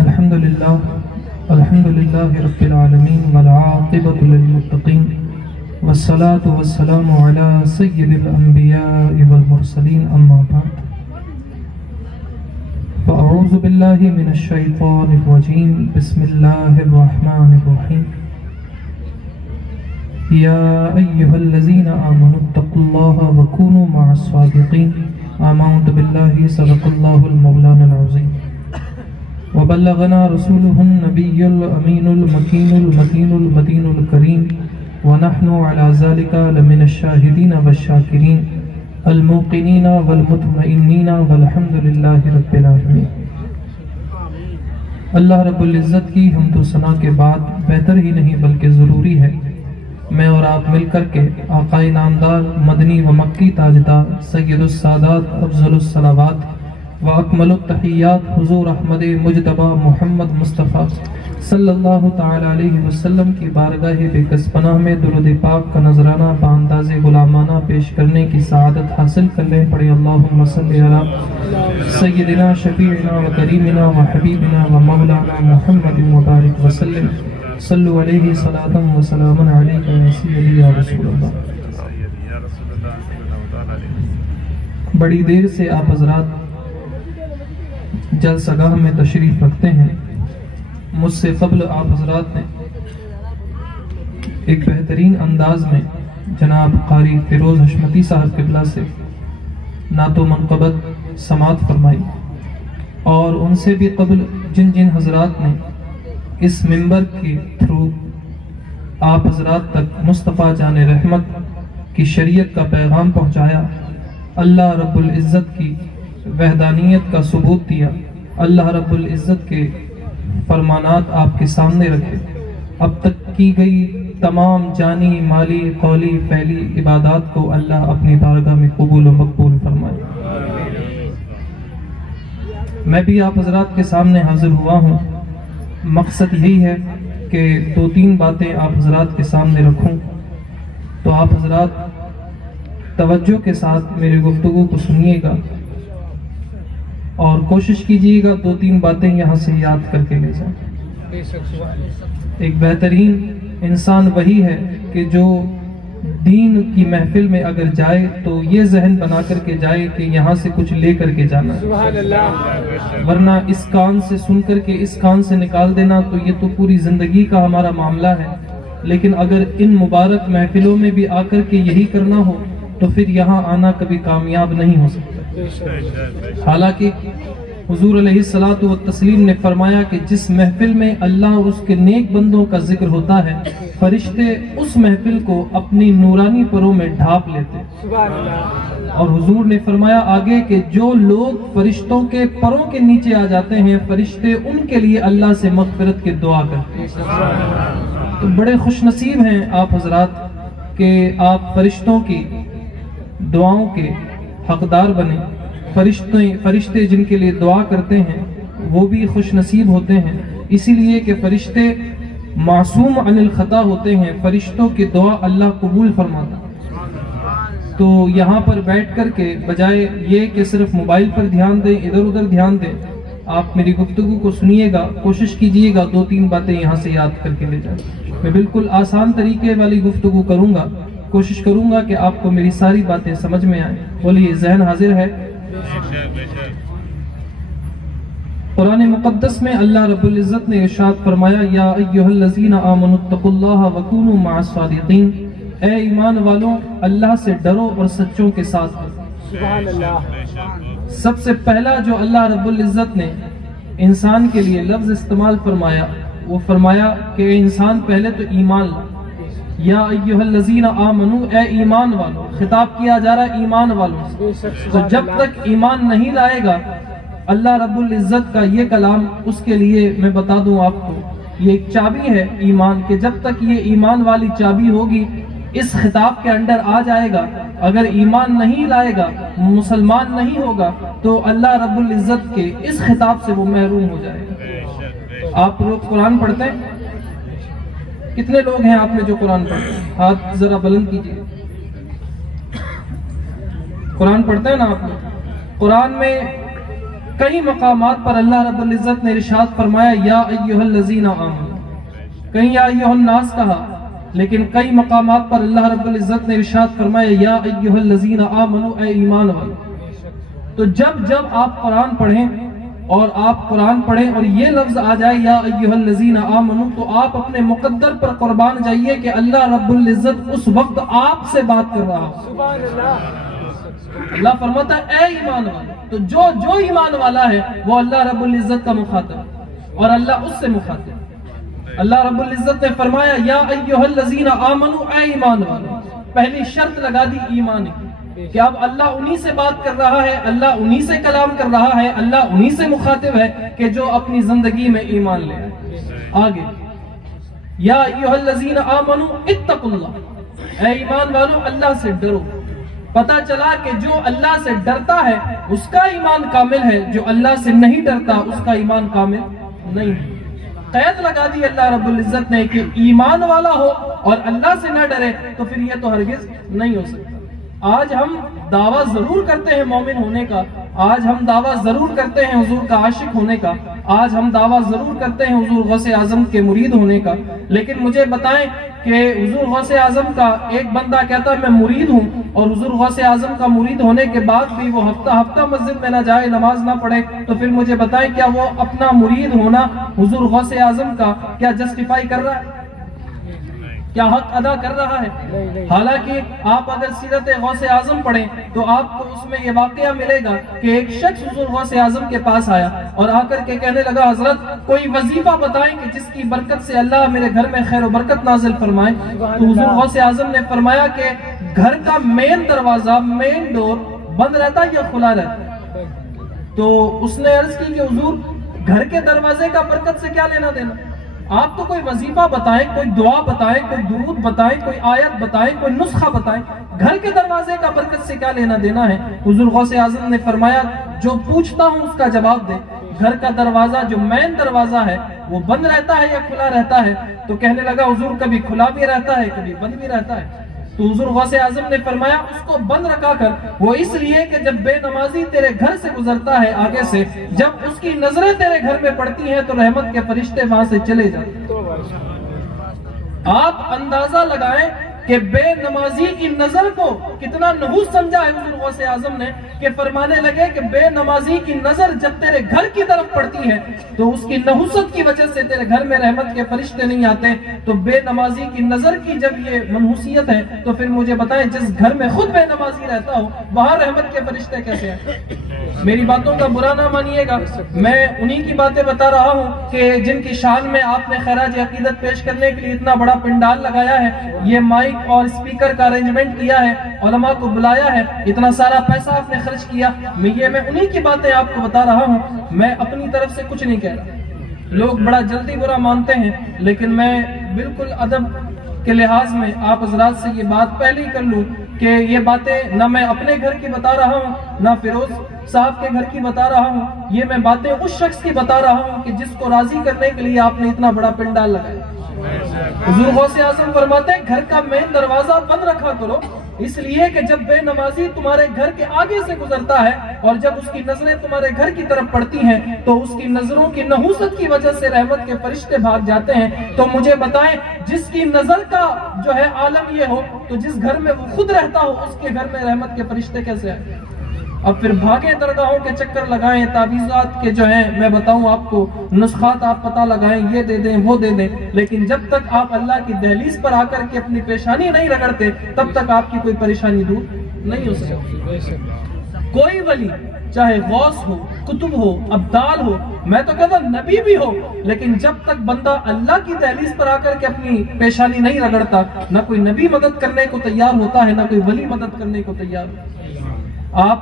अल्हम्दुलिल्लाह रब्बिल आलमीन वल आक़िबतु लिल मुत्तक़ीन वस्सलातु वस्सलामु अला सय्यिदिल अंबिया'i वल मुरसलीन अम्मा बअद फ़अऊज़ु बिल्लाहि मिनश शैतानिर रजीम बिस्मिल्लाहिर रहमानिर रहीम या अय्युहल्लज़ीना आमनुत्तक़ुल्लाहा व कूनू मअस सादिक़ीन आमनतु बिल्लाहि सदक़ल्लाहुल मौलानाल अज़ीम व बल्लगना रसूलुहुन नबियुल अमीनुल मकीनुल मतीनुल मदीनुल करीम व नहनु अला ज़ालिका लमिनश शाहिदीन वश्शाकिरीन अल मुक़िनीना वल मुतमइन्नीना वल्हम्दुलिल्लाहि रब्बिल आलमीन। अल्लाह रब्बुल इज़्ज़त की हमदो सना के बाद बेहतर ही नहीं बल्कि ज़रूरी है मैं और आप मिलकर के आक़ाए नामदार मदनी व मक्की ताजदार सय्यदुस सादात अफ़ज़लुस सलावात व अकमलुत तहियात हुज़ूर अहमद मुजतबा मोहम्मद मुस्तफ़ा सल्लल्लाहु ताला अलैहि वसल्लम की बारगाह बेकसपनाह में दुरूद पाक का नजराना बांदाज़े गुलामाना पेश करने की सआदत हासिल कर लें। पढ़े अल्लाहुम्मा सल्लि अला सय्यिदिना शफ़ीइना व करीमिना व हबीबिना व मौलाना मुहम्मदिन व बारिक वसल्लम सल्लु अलैहि सलातन व सलामन अलैका या सय्यदी या रसूलल्लाह। बड़ी देर से आप हज़रात जलसगाह में तशरीफ रखते हैं। मुझसे कब्ल आप हज़रात ने एक बेहतरीन अंदाज में जनाब क़ारी फ़िरोज़ हशमती साहब क़िबला से नातो मनक़बत समात फरमाई और उनसे भी कब्ल जिन जिन हज़रात ने इस मिंबर के थ्रू आप हज़रात तक मुस्तफ़ा जाने रहमत की शरीयत का पैगाम पहुँचाया, अल्लाह रब्बुल इज़्ज़त की वहदानियत का सबूत दिया, अल्लाह रब्बुल इज़्ज़त के फरमानात आपके सामने रखे, अब तक की गई तमाम जानी माली कौली फैली इबादात को अल्लाह अपनी बारगाह में कबूल व मकबूल फरमाए। मैं भी आप हज़रात के सामने हाजिर हुआ हूँ। मकसद यही है कि दो तीन बातें आप हज़रात के सामने रखूँ, तो आप हज़रात तवज्जो के साथ मेरी गुफ्तगू को सुनिएगा और कोशिश कीजिएगा दो तीन बातें यहाँ से याद करके ले जाएं। एक बेहतरीन इंसान वही है कि जो दीन की महफिल में अगर जाए तो ये जहन बना करके जाए कि यहाँ से कुछ ले करके जाना है, वरना इस कान से सुन करके इस कान से निकाल देना तो ये तो पूरी जिंदगी का हमारा मामला है। लेकिन अगर इन मुबारक महफिलों में भी आकर के यही करना हो तो फिर यहाँ आना कभी कामयाब नहीं हो सकता। हालांकि हुजूर अलैहिस्सलातु व तस्लीम ने फरमाया कि जिस महफिल में अल्लाह और उसके नेक बंदों का जिक्र होता है, फरिश्ते उस महफिल को अपनी नूरानी परों में ढांप लेते। और हुजूर ने फरमाया आगे कि जो लोग फरिश्तों के परों के नीचे आ जाते हैं, फरिश्ते उनके लिए अल्लाह से मग़फ़िरत की दुआ करते हैं। तो बड़े खुशनसीब हैं आप हज़रात कि आप फरिश्तों की दुआओं के हकदार बने। फरिश्ते जिनके लिए दुआ करते हैं वो भी खुश नसीब होते हैं, इसीलिए कि फरिश्ते मासूम अनिल खता होते हैं। फरिश्तों की दुआ अल्लाह कबूल फरमाता। तो यहाँ पर बैठ कर के बजाय ये कि सिर्फ मोबाइल पर ध्यान दें, इधर उधर ध्यान दें, आप मेरी गुफ्तगू को सुनिएगा, कोशिश कीजिएगा दो तीन बातें यहाँ से याद करके ले जाएं। मैं बिल्कुल आसान तरीके वाली गुफ्तगू करूँगा, कोशिश करूंगा कि आपको मेरी सारी बातें समझ में आए। बोलिए ज़हन हाजिर है? कुरान मुक़द्दस में अल्लाह रब्बुल इज़्ज़त ने इरशाद फरमाया या अय्युहल्लज़ीना आमनुत्तक़ुल्लाहा व कूनू मअस सादिक़ीन, ए ईमान वालों अल्लाह से डरो और सच्चों के साथ रहो। सुभान अल्लाह। सबसे पहला जो अल्लाह रब्बुल इज़्ज़त ने इंसान के लिए लफ्ज़ इस्तेमाल फरमाया वो फरमाया कि इंसान पहले तो ईमान ला। या अय्युहल्लज़ीना आमनू, ए ईमान वालों, खिताब किया जा रहा है ईमान वालों से। तो जब तक ईमान नहीं लाएगा अल्लाह रब्बुल इज़्ज़त का ये कलाम उसके लिए मैं बता दूं आपको, ये एक चाबी है ईमान के। जब तक ये ईमान वाली चाबी होगी इस खिताब के अंडर आ जाएगा। अगर ईमान नहीं लाएगा, मुसलमान नहीं होगा, तो अल्लाह रब्बुल इज़्ज़त के इस खिताब से वो महरूम हो जाएगा। आप लोग कुरान पढ़ते हैं? कितने लोग हैं आप में जो कुरान पढ़ते हैं? हाथ जरा बुलंद कीजिए। कुरान पढ़ते हैं ना आप लोग? कुरान में कई मकामात पर अल्लाह रब्बुल इज्जत ने इरशाद फरमाया या अय्युहल्लज़ीना आमनू, कहीं या अय्युहन्नास कहा, लेकिन कई मकामात पर अल्लाह रब्बुल इज्जत ने इरशाद फरमाया या अय्युहल्लज़ीना आमनू, ऐ ईमान वालों। तो जब जब आप कुरान पढ़ें और आप कुरान पढ़ें और ये लफ्ज आ जाए या अय्युहल्लज़ीना आमनू, तो आप अपने मुकद्दर पर कुर्बान जाइए कि अल्लाह रब्बुल इज्जत उस वक्त आपसे बात कर रहा है। अल्लाह फरमाता है ऐ ईमान वाला, तो जो ईमान वाला है वो अल्लाह रब्बुल इज्जत का मुखातिब और अल्लाह उससे मुखातिब। अल्लाह रब्बुल इज्जत ने फरमाया या अय्युहल्लज़ीना आमनू, ऐ ईमान वालों। पहली शर्त लगा दी ईमान की कि अब अल्लाह उन्हीं से बात कर रहा है, अल्लाह उन्हीं से कलाम कर रहा है, अल्लाह उन्हीं से मुखातिब है कि जो अपनी जिंदगी में ईमान ले। आगे या अय्युहल्लज़ीना आमनू इत्तकुल्लाह, ऐ ईमान वालों अल्लाह से डरो। पता चला कि जो अल्लाह से डरता है उसका ईमान कामिल है, जो अल्लाह से नहीं डरता उसका ईमान कामिल नहीं है। कैद लगा दी अल्लाह रब्बुल इज्जत ने कि ईमान वाला हो और अल्लाह से न डरे तो फिर ये तो हरगिज नहीं हो सकता। आज हम दावा जरूर करते हैं मोमिन होने का, आज हम दावा जरूर करते हैं हुजूर का आशिक होने का, आज हम दावा जरूर करते हैं हुजूर गौसे आजम के मुरीद होने का, लेकिन मुझे बताएं कि हुजूर गौसे आजम का एक बंदा कहता है मैं मुरीद हूँ और हुजूर गौसे आजम का मुरीद होने के बाद भी वो हफ्ता हफ्ता मस्जिद में ना जाए, नमाज ना पढ़े, तो फिर मुझे बताएं क्या वो अपना मुरीद होना हुजूर गौसे आजम का क्या जस्टिफाई कर रहा है, क्या हक अदा कर रहा है? हालांकि आप अगर सीरत गौसे आजम पढ़ें तो आपको उसमें ये वाकया मिलेगा कि एक शख्स हुजूर गौसे आजम के पास आया और आकर के कहने लगा हजरत कोई वजीफा बताएं कि जिसकी बरकत से अल्लाह मेरे घर में खैर और बरकत नाजिल फरमाए। तो हुजूर गौसे आजम ने फरमाया कि घर का मेन दरवाजा, मेन डोर बंद रहता है या खुला रहता है? तो उसने अर्ज की कि हुजूर घर के दरवाजे का बरकत से क्या लेना देना, आप तो कोई वजीफा बताएं, कोई दुआ बताएं, कोई दुरूद बताएं, कोई आयत बताएं, कोई नुस्खा बताएं, घर के दरवाजे का बरकत से क्या लेना देना है? हुजूर गौसे आजम ने फरमाया जो पूछता हूं उसका जवाब दे। घर का दरवाजा जो मेन दरवाजा है वो बंद रहता है या खुला रहता है? तो कहने लगा हुजूर कभी खुला भी रहता है कभी बंद भी रहता है। तो हुजूर गौसे आजम ने फरमाया उसको बंद रखा कर, वो इसलिए कि जब बेनमाजी तेरे घर से गुजरता है आगे से, जब उसकी नजरें तेरे घर में पड़ती हैं तो रहमत के फरिश्ते वहां से चले जाते। आप अंदाजा लगाएं कि बेनमाजी की नजर को कितना नहूस समझा है हुजूर गौसे आजम ने कि फरमाने लगे कि बेनमाजी की नजर जब तेरे घर की तरफ पड़ती है तो उसकी नहुसत की वजह से तेरे घर में रहमत के फरिश्ते नहीं आते। तो बेनमाजी की नजर की जब ये मनहूसियत है तो फिर मुझे बताएं जिस घर में खुद बेनमाजी रहता हो वहां रहमत के फरिश्ते कैसे आए? मेरी बातों का बुरा ना मानिएगा, मैं उन्हीं की बातें बता रहा हूँ कि जिनकी शान में आपने खैराज अकीदत पेश करने के लिए इतना बड़ा पंडाल लगाया है, ये माइक और स्पीकर का अरेंजमेंट किया है, उलमा को बुलाया है, इतना सारा पैसा आपने खर्च किया। मैं उन्हीं की बातें आपको बता रहा हूँ, मैं अपनी तरफ से कुछ नहीं कह रहा। लोग बड़ा जल्दी बुरा मानते हैं, लेकिन मैं बिल्कुल अदब के लिहाज में आप हजरात से ये बात पहले ही कर लूं कि ये बातें ना मैं अपने घर की बता रहा हूँ ना फिरोज साहब के घर की बता रहा हूँ, ये मैं बातें उस शख्स की बता रहा हूँ कि जिसको राजी करने के लिए आपने इतना बड़ा पंडाल लगाया। हुजूर गौसे आजम फरमाते हैं घर का मेन दरवाजा बंद रखा करो, इसलिए कि जब बेनमाजी तुम्हारे घर के आगे से गुजरता है और जब उसकी नजरें तुम्हारे घर की तरफ पड़ती हैं तो उसकी नजरों की नहूसत की वजह से रहमत के फरिश्ते भाग जाते हैं। तो मुझे बताएं जिसकी नजर का जो है आलम ये हो तो जिस घर में वो खुद रहता हो उसके घर में रहमत के फरिश्ते कैसे आए? अब फिर भागे दरगाहों के चक्कर लगाएं, तावीज़ात के जो है मैं बताऊं आपको नुस्खात आप पता लगाएं, ये दे दें वो दे दें, लेकिन जब तक आप अल्लाह की दहलीज पर आकर के अपनी पेशानी नहीं रगड़ते तब तक आपकी कोई परेशानी दूर नहीं हो सकती। कोई वली चाहे गौस हो, कुतुब हो, अब्दाल हो, मैं तो कहता नबी भी हो, लेकिन जब तक बंदा अल्लाह की दहलीज पर आकर के अपनी पेशानी नहीं रगड़ता ना कोई नबी मदद करने को तैयार होता है ना कोई वली मदद करने को तैयार होता है। आप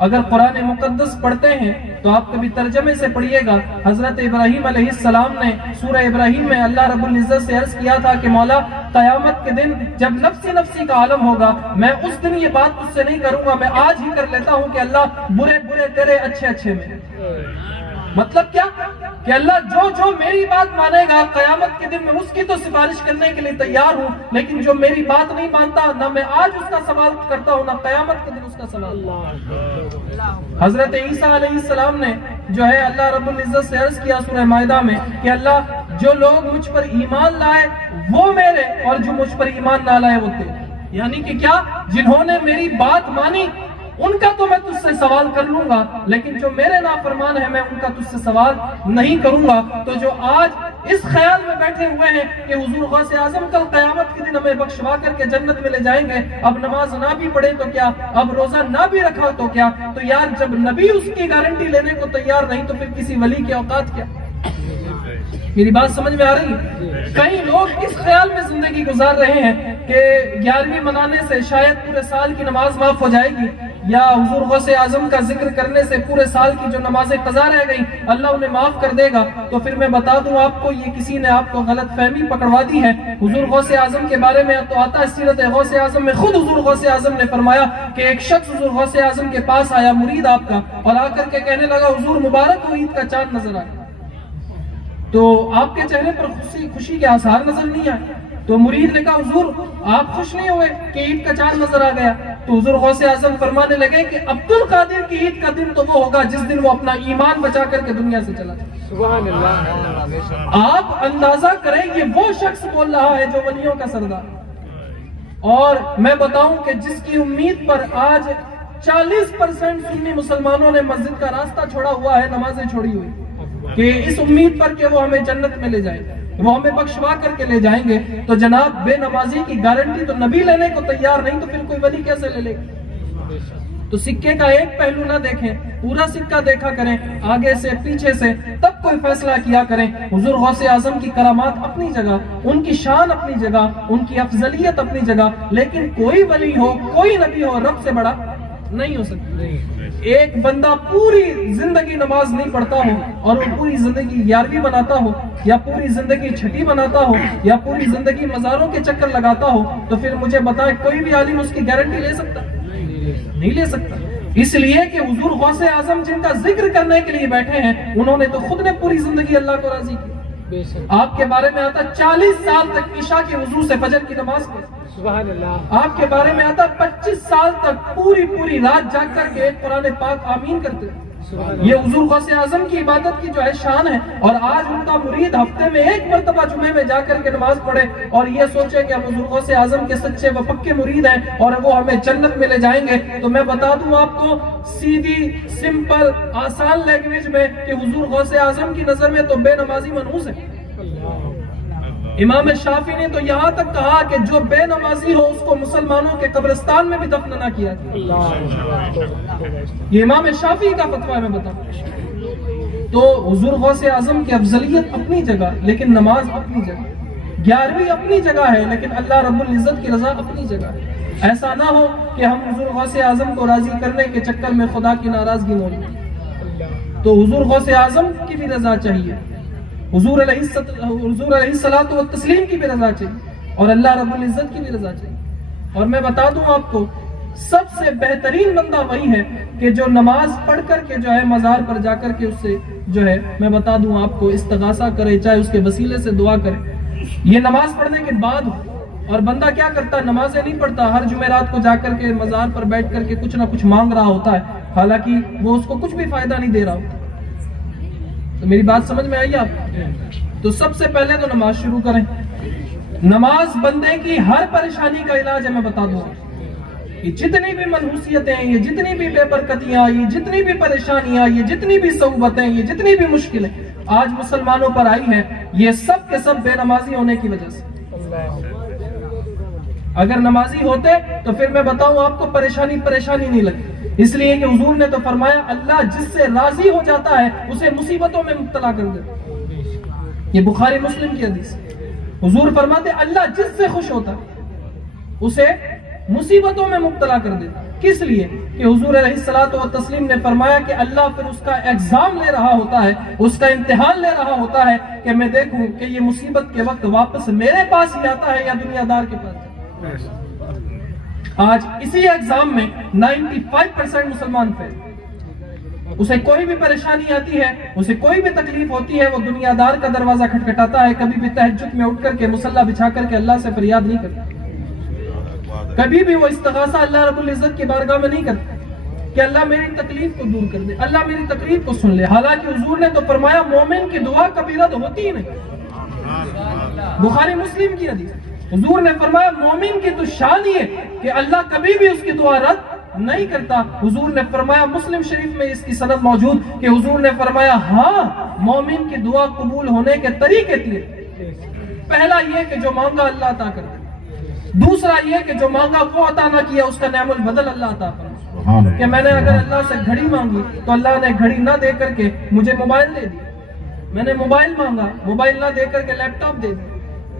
अगर कुरान मुकद्दस पढ़ते हैं तो आप कभी तर्जमे से पढ़िएगा। हजरत इब्राहीम अलैहिस्सलाम ने सूरह इब्राहीम में अल्लाह रब्बुल इज्जत से अर्ज किया था कि मौला कयामत के दिन जब नफ्सी नफ्सी का आलम होगा मैं उस दिन ये बात तुझसे नहीं करूंगा, मैं आज ही कर लेता हूं कि अल्लाह बुरे बुरे तेरे अच्छे अच्छे में। मतलब क्या कि अल्लाह जो जो मेरी बात मानेगा कयामत के दिन में उसकी तो सिफारिश करने के लिए तैयार हूं, लेकिन जो मेरी बात नहीं मानता ना मैं आज उसका सवाल करता हूं ना कयामत के दिन उसका सवाल। हजरत ईसा अलैहिस्सलाम ने जो है अल्लाह रब्बुल इज्जत से अर्ज किया सूरह माइदा में कि अल्लाह जो लोग मुझ पर ईमान लाए वो मेरे और जो मुझ पर ईमान ना लाए वो तेरे। यानी कि क्या, जिन्होंने मेरी बात मानी उनका तो मैं तुझसे सवाल कर लूंगा, लेकिन जो मेरे नाफरमान है मैं उनका तुझसे सवाल नहीं करूंगा। तो जो आज इस ख्याल में बैठे हुए हैं कि हुजूर गौसे आजम कल कयामत के दिन हमें बख्शवा करके जन्नत में ले जाएंगे, अब नमाज ना भी पढ़े तो क्या, अब रोजा ना भी रखा तो क्या, तो यार जब नबी उसकी गारंटी लेने को तैयार नहीं तो फिर किसी वली की औकात क्या। मेरी बात समझ में आ रही है? कई लोग इस ख्याल में जिंदगी गुजार रहे हैं कि 11वीं मनाने से शायद पूरे साल की नमाज माफ हो जाएगी, या हुजूर गौसे आजम का जिक्र करने से पूरे साल की जो नमाजें कज़ा रह गई अल्लाह उन्हें माफ कर देगा। तो फिर मैं बता दूं आपको, ये किसी ने आपको गलत फहमी पकड़वा दी है। हुजूर गौसे आजम के बारे में तो आता है सीरत गौसे आजम में, खुद हुजूर गौसे आजम ने फरमाया कि एक शख्स हुजूर गौसे आजम के पास आया, मुरीद आपका, और आकर के कहने लगा हुजूर मुबारक हो, ईद का चांद नजर आया। तो आपके चेहरे पर खुशी के आसार नजर नहीं आए। तो मुरीद ने कहा हुजूर आप खुश नहीं हुए कि ईद का चांद नजर आ गया? तो हुजूर गौसे आजम फरमाने लगे कि अब्दुल कादिर की ईद का दिन तो वो होगा जिस दिन वो अपना ईमान बचा करके दुनिया से चला जाए। सुभान अल्लाह। आप अंदाजा करें, ये वो शख्स बोल रहा है जो वलियों का सरदार। और मैं बताऊं कि जिसकी उम्मीद पर आज 40% सुन्नी मुसलमानों ने मस्जिद का रास्ता छोड़ा हुआ है, नमाजें छोड़ी हुई, कि इस उम्मीद पर कि वो हमें जन्नत में ले जाएंगे, वो हमें बख्शवा करके ले जाएंगे, तो जनाब बेनमाजी की गारंटी तो नबी लेने को तैयार नहीं तो फिर कोई वली कैसे ले लेगा? तो सिक्के का एक पहलू ना देखें, पूरा सिक्का देखा करें, आगे से पीछे से, तब कोई फैसला किया करें। हुजूर गौसे आजम की करामात अपनी जगह, उनकी शान अपनी जगह, उनकी अफजलियत अपनी जगह, लेकिन कोई वली हो, कोई नबी हो रब से बड़ा नहीं हो सकता। एक बंदा पूरी जिंदगी नमाज नहीं पढ़ता हो और वो पूरी जिंदगी 11वीं बनाता हो, या पूरी जिंदगी छठी बनाता हो, या पूरी जिंदगी मजारों के चक्कर लगाता हो, तो फिर मुझे बताए कोई भी आलिम उसकी गारंटी ले सकता? नहीं ले सकता। इसलिए कि हुजूर गौसे आजम जिनका जिक्र करने के लिए बैठे हैं, उन्होंने तो खुद ने पूरी जिंदगी अल्लाह को राजी की। आपके बारे में आता 40 साल तक ईशा के वुजू से फजर की नमाज पढ़ी। सुभान अल्लाह। आपके बारे में आता 25 साल तक पूरी रात जाग करके एक कुरान पाक आमीन करते। ये हुजूर गौसे आजम की इबादत की जो है शान है। और आज उनका मुरीद हफ्ते में एक मरतबा जुमे में जाकर के नमाज पढ़े और ये सोचे कि हम हुजूर गौसे आजम के सच्चे व पक्के मुरीद हैं और वो हमें जन्नत में ले जाएंगे, तो मैं बता दूं आपको सीधी सिंपल आसान लैंग्वेज में कि हुजूर गौसे आजम की नजर में तो बेनमाजी मनहूस है। इमाम शाफी ने तो यहाँ तक कहा कि जो बेनमाजी हो उसको मुसलमानों के कब्रिस्तान में भी दफन ना किया जाए। ये इमाम शाफी का फतवा है, मैं बताऊं। तो हुजूर गौसे आजम की अफजलियत अपनी जगह, लेकिन नमाज अपनी जगह, 11वीं अपनी जगह है, लेकिन अल्लाह रब्बुल इज्जत की रजा अपनी जगह है। ऐसा ना हो कि हम हुजूर गौसे आजम को राजी करने के चक्कर में खुदा की नाराजगी मोल लें। तो हुजूर गौसे आजम की भी रजा चाहिए, हुजूर अलैहिस्सलात व तस्लीम की भी रजा चाहिए, और अल्लाह रब्बुल इज्जत की भी रजा चाहिए। और मैं बता दूं आपको, सबसे बेहतरीन बंदा वही है कि जो नमाज पढ़ करके जो है मजार पर जाकर के उससे जो है, मैं बता दूं आपको, इस्तिगासा करे, चाहे उसके वसीले से दुआ करे। ये नमाज पढ़ने के बाद, और बंदा क्या करता है, नमाजें नहीं पढ़ता, हर जुमेरात को जाकर के मजार पर बैठ करके कुछ ना कुछ मांग रहा होता है, हालांकि वो उसको कुछ भी फायदा नहीं दे रहा होता। तो मेरी बात समझ में आई आप? तो सबसे पहले तो नमाज शुरू करें। नमाज बंदे की हर परेशानी का इलाज है। मैं बता दूं, ये जितनी भी मनहूसियतें, ये जितनी भी बेबरकतियां, ये जितनी भी परेशानियां, ये जितनी भी सऊबतें, ये जितनी भी मुश्किलें आज मुसलमानों पर आई हैं, ये सब के सब बेनमाजी होने की वजह से। अगर नमाजी होते तो फिर मैं बताऊं आपको, परेशानी नहीं लगती। इसलिए कि हुजूर ने तो फरमाया, अल्लाह जिससे राजी हो जाता है उसे मुसीबतों में मुब्तला कर देता। ये बुखारी मुस्लिम की हदीस। हुजूर फरमाते, अल्लाह जिससे खुश होता है उसे मुसीबतों में मुब्तला कर देता। किस लिए? कि हुजूर अलैहिस्सलातु व तस्लीम ने फरमाया कि अल्लाह फिर उसका एग्जाम ले रहा होता है, उसका इम्तिहान ले रहा होता है कि मैं देखूं कि ये मुसीबत के वक्त वापस मेरे पास ही आता है या दुनियादार के पास। आज इसी एग्जाम में 95% मुसलमान फेल। उसे कोई भी परेशानी आती है, उसे कोई भी तकलीफ होती है, वो दुनियादार का दरवाजा खटखटाता है। कभी भी तहज्जुद में उठ करके मुसल्ला बिछा करके अल्लाह से फरियाद नहीं करता। कभी भी वो इस्तिगासा अल्लाह रब्बुल इज्जत की बारगाह में नहीं करता कि अल्लाह मेरी तकलीफ को दूर कर दे, अल्लाह मेरी तकलीफ को सुन ले। हालांकि हुजूर ने तो फरमाया मोमिन की दुआ कभी रद्द होती ही नहीं। बुखारी मुस्लिम की हदीस, हुजूर ने फरमाया मोमिन की तो शान ये कि अल्लाह कभी भी उसकी दुआ रद्द नहीं करता। हुजूर ने फरमाया, मुस्लिम शरीफ में इसकी सनद मौजूद कि हुजूर ने फरमाया, हाँ मोमिन की दुआ कबूल होने के तरीके थे। पहला ये कि जो मांगा अल्लाह अता कर दे, दूसरा ये कि जो मांगा वो अता ना किया उसका नेमुल बदल अल्लाह अता फरमाए। कि मैंने अगर अल्लाह से घड़ी मांगी तो अल्लाह ने घड़ी ना दे करके मुझे मोबाइल दे दिया, मैंने मोबाइल मांगा, मोबाइल ना दे करके लैपटॉप दे दिया,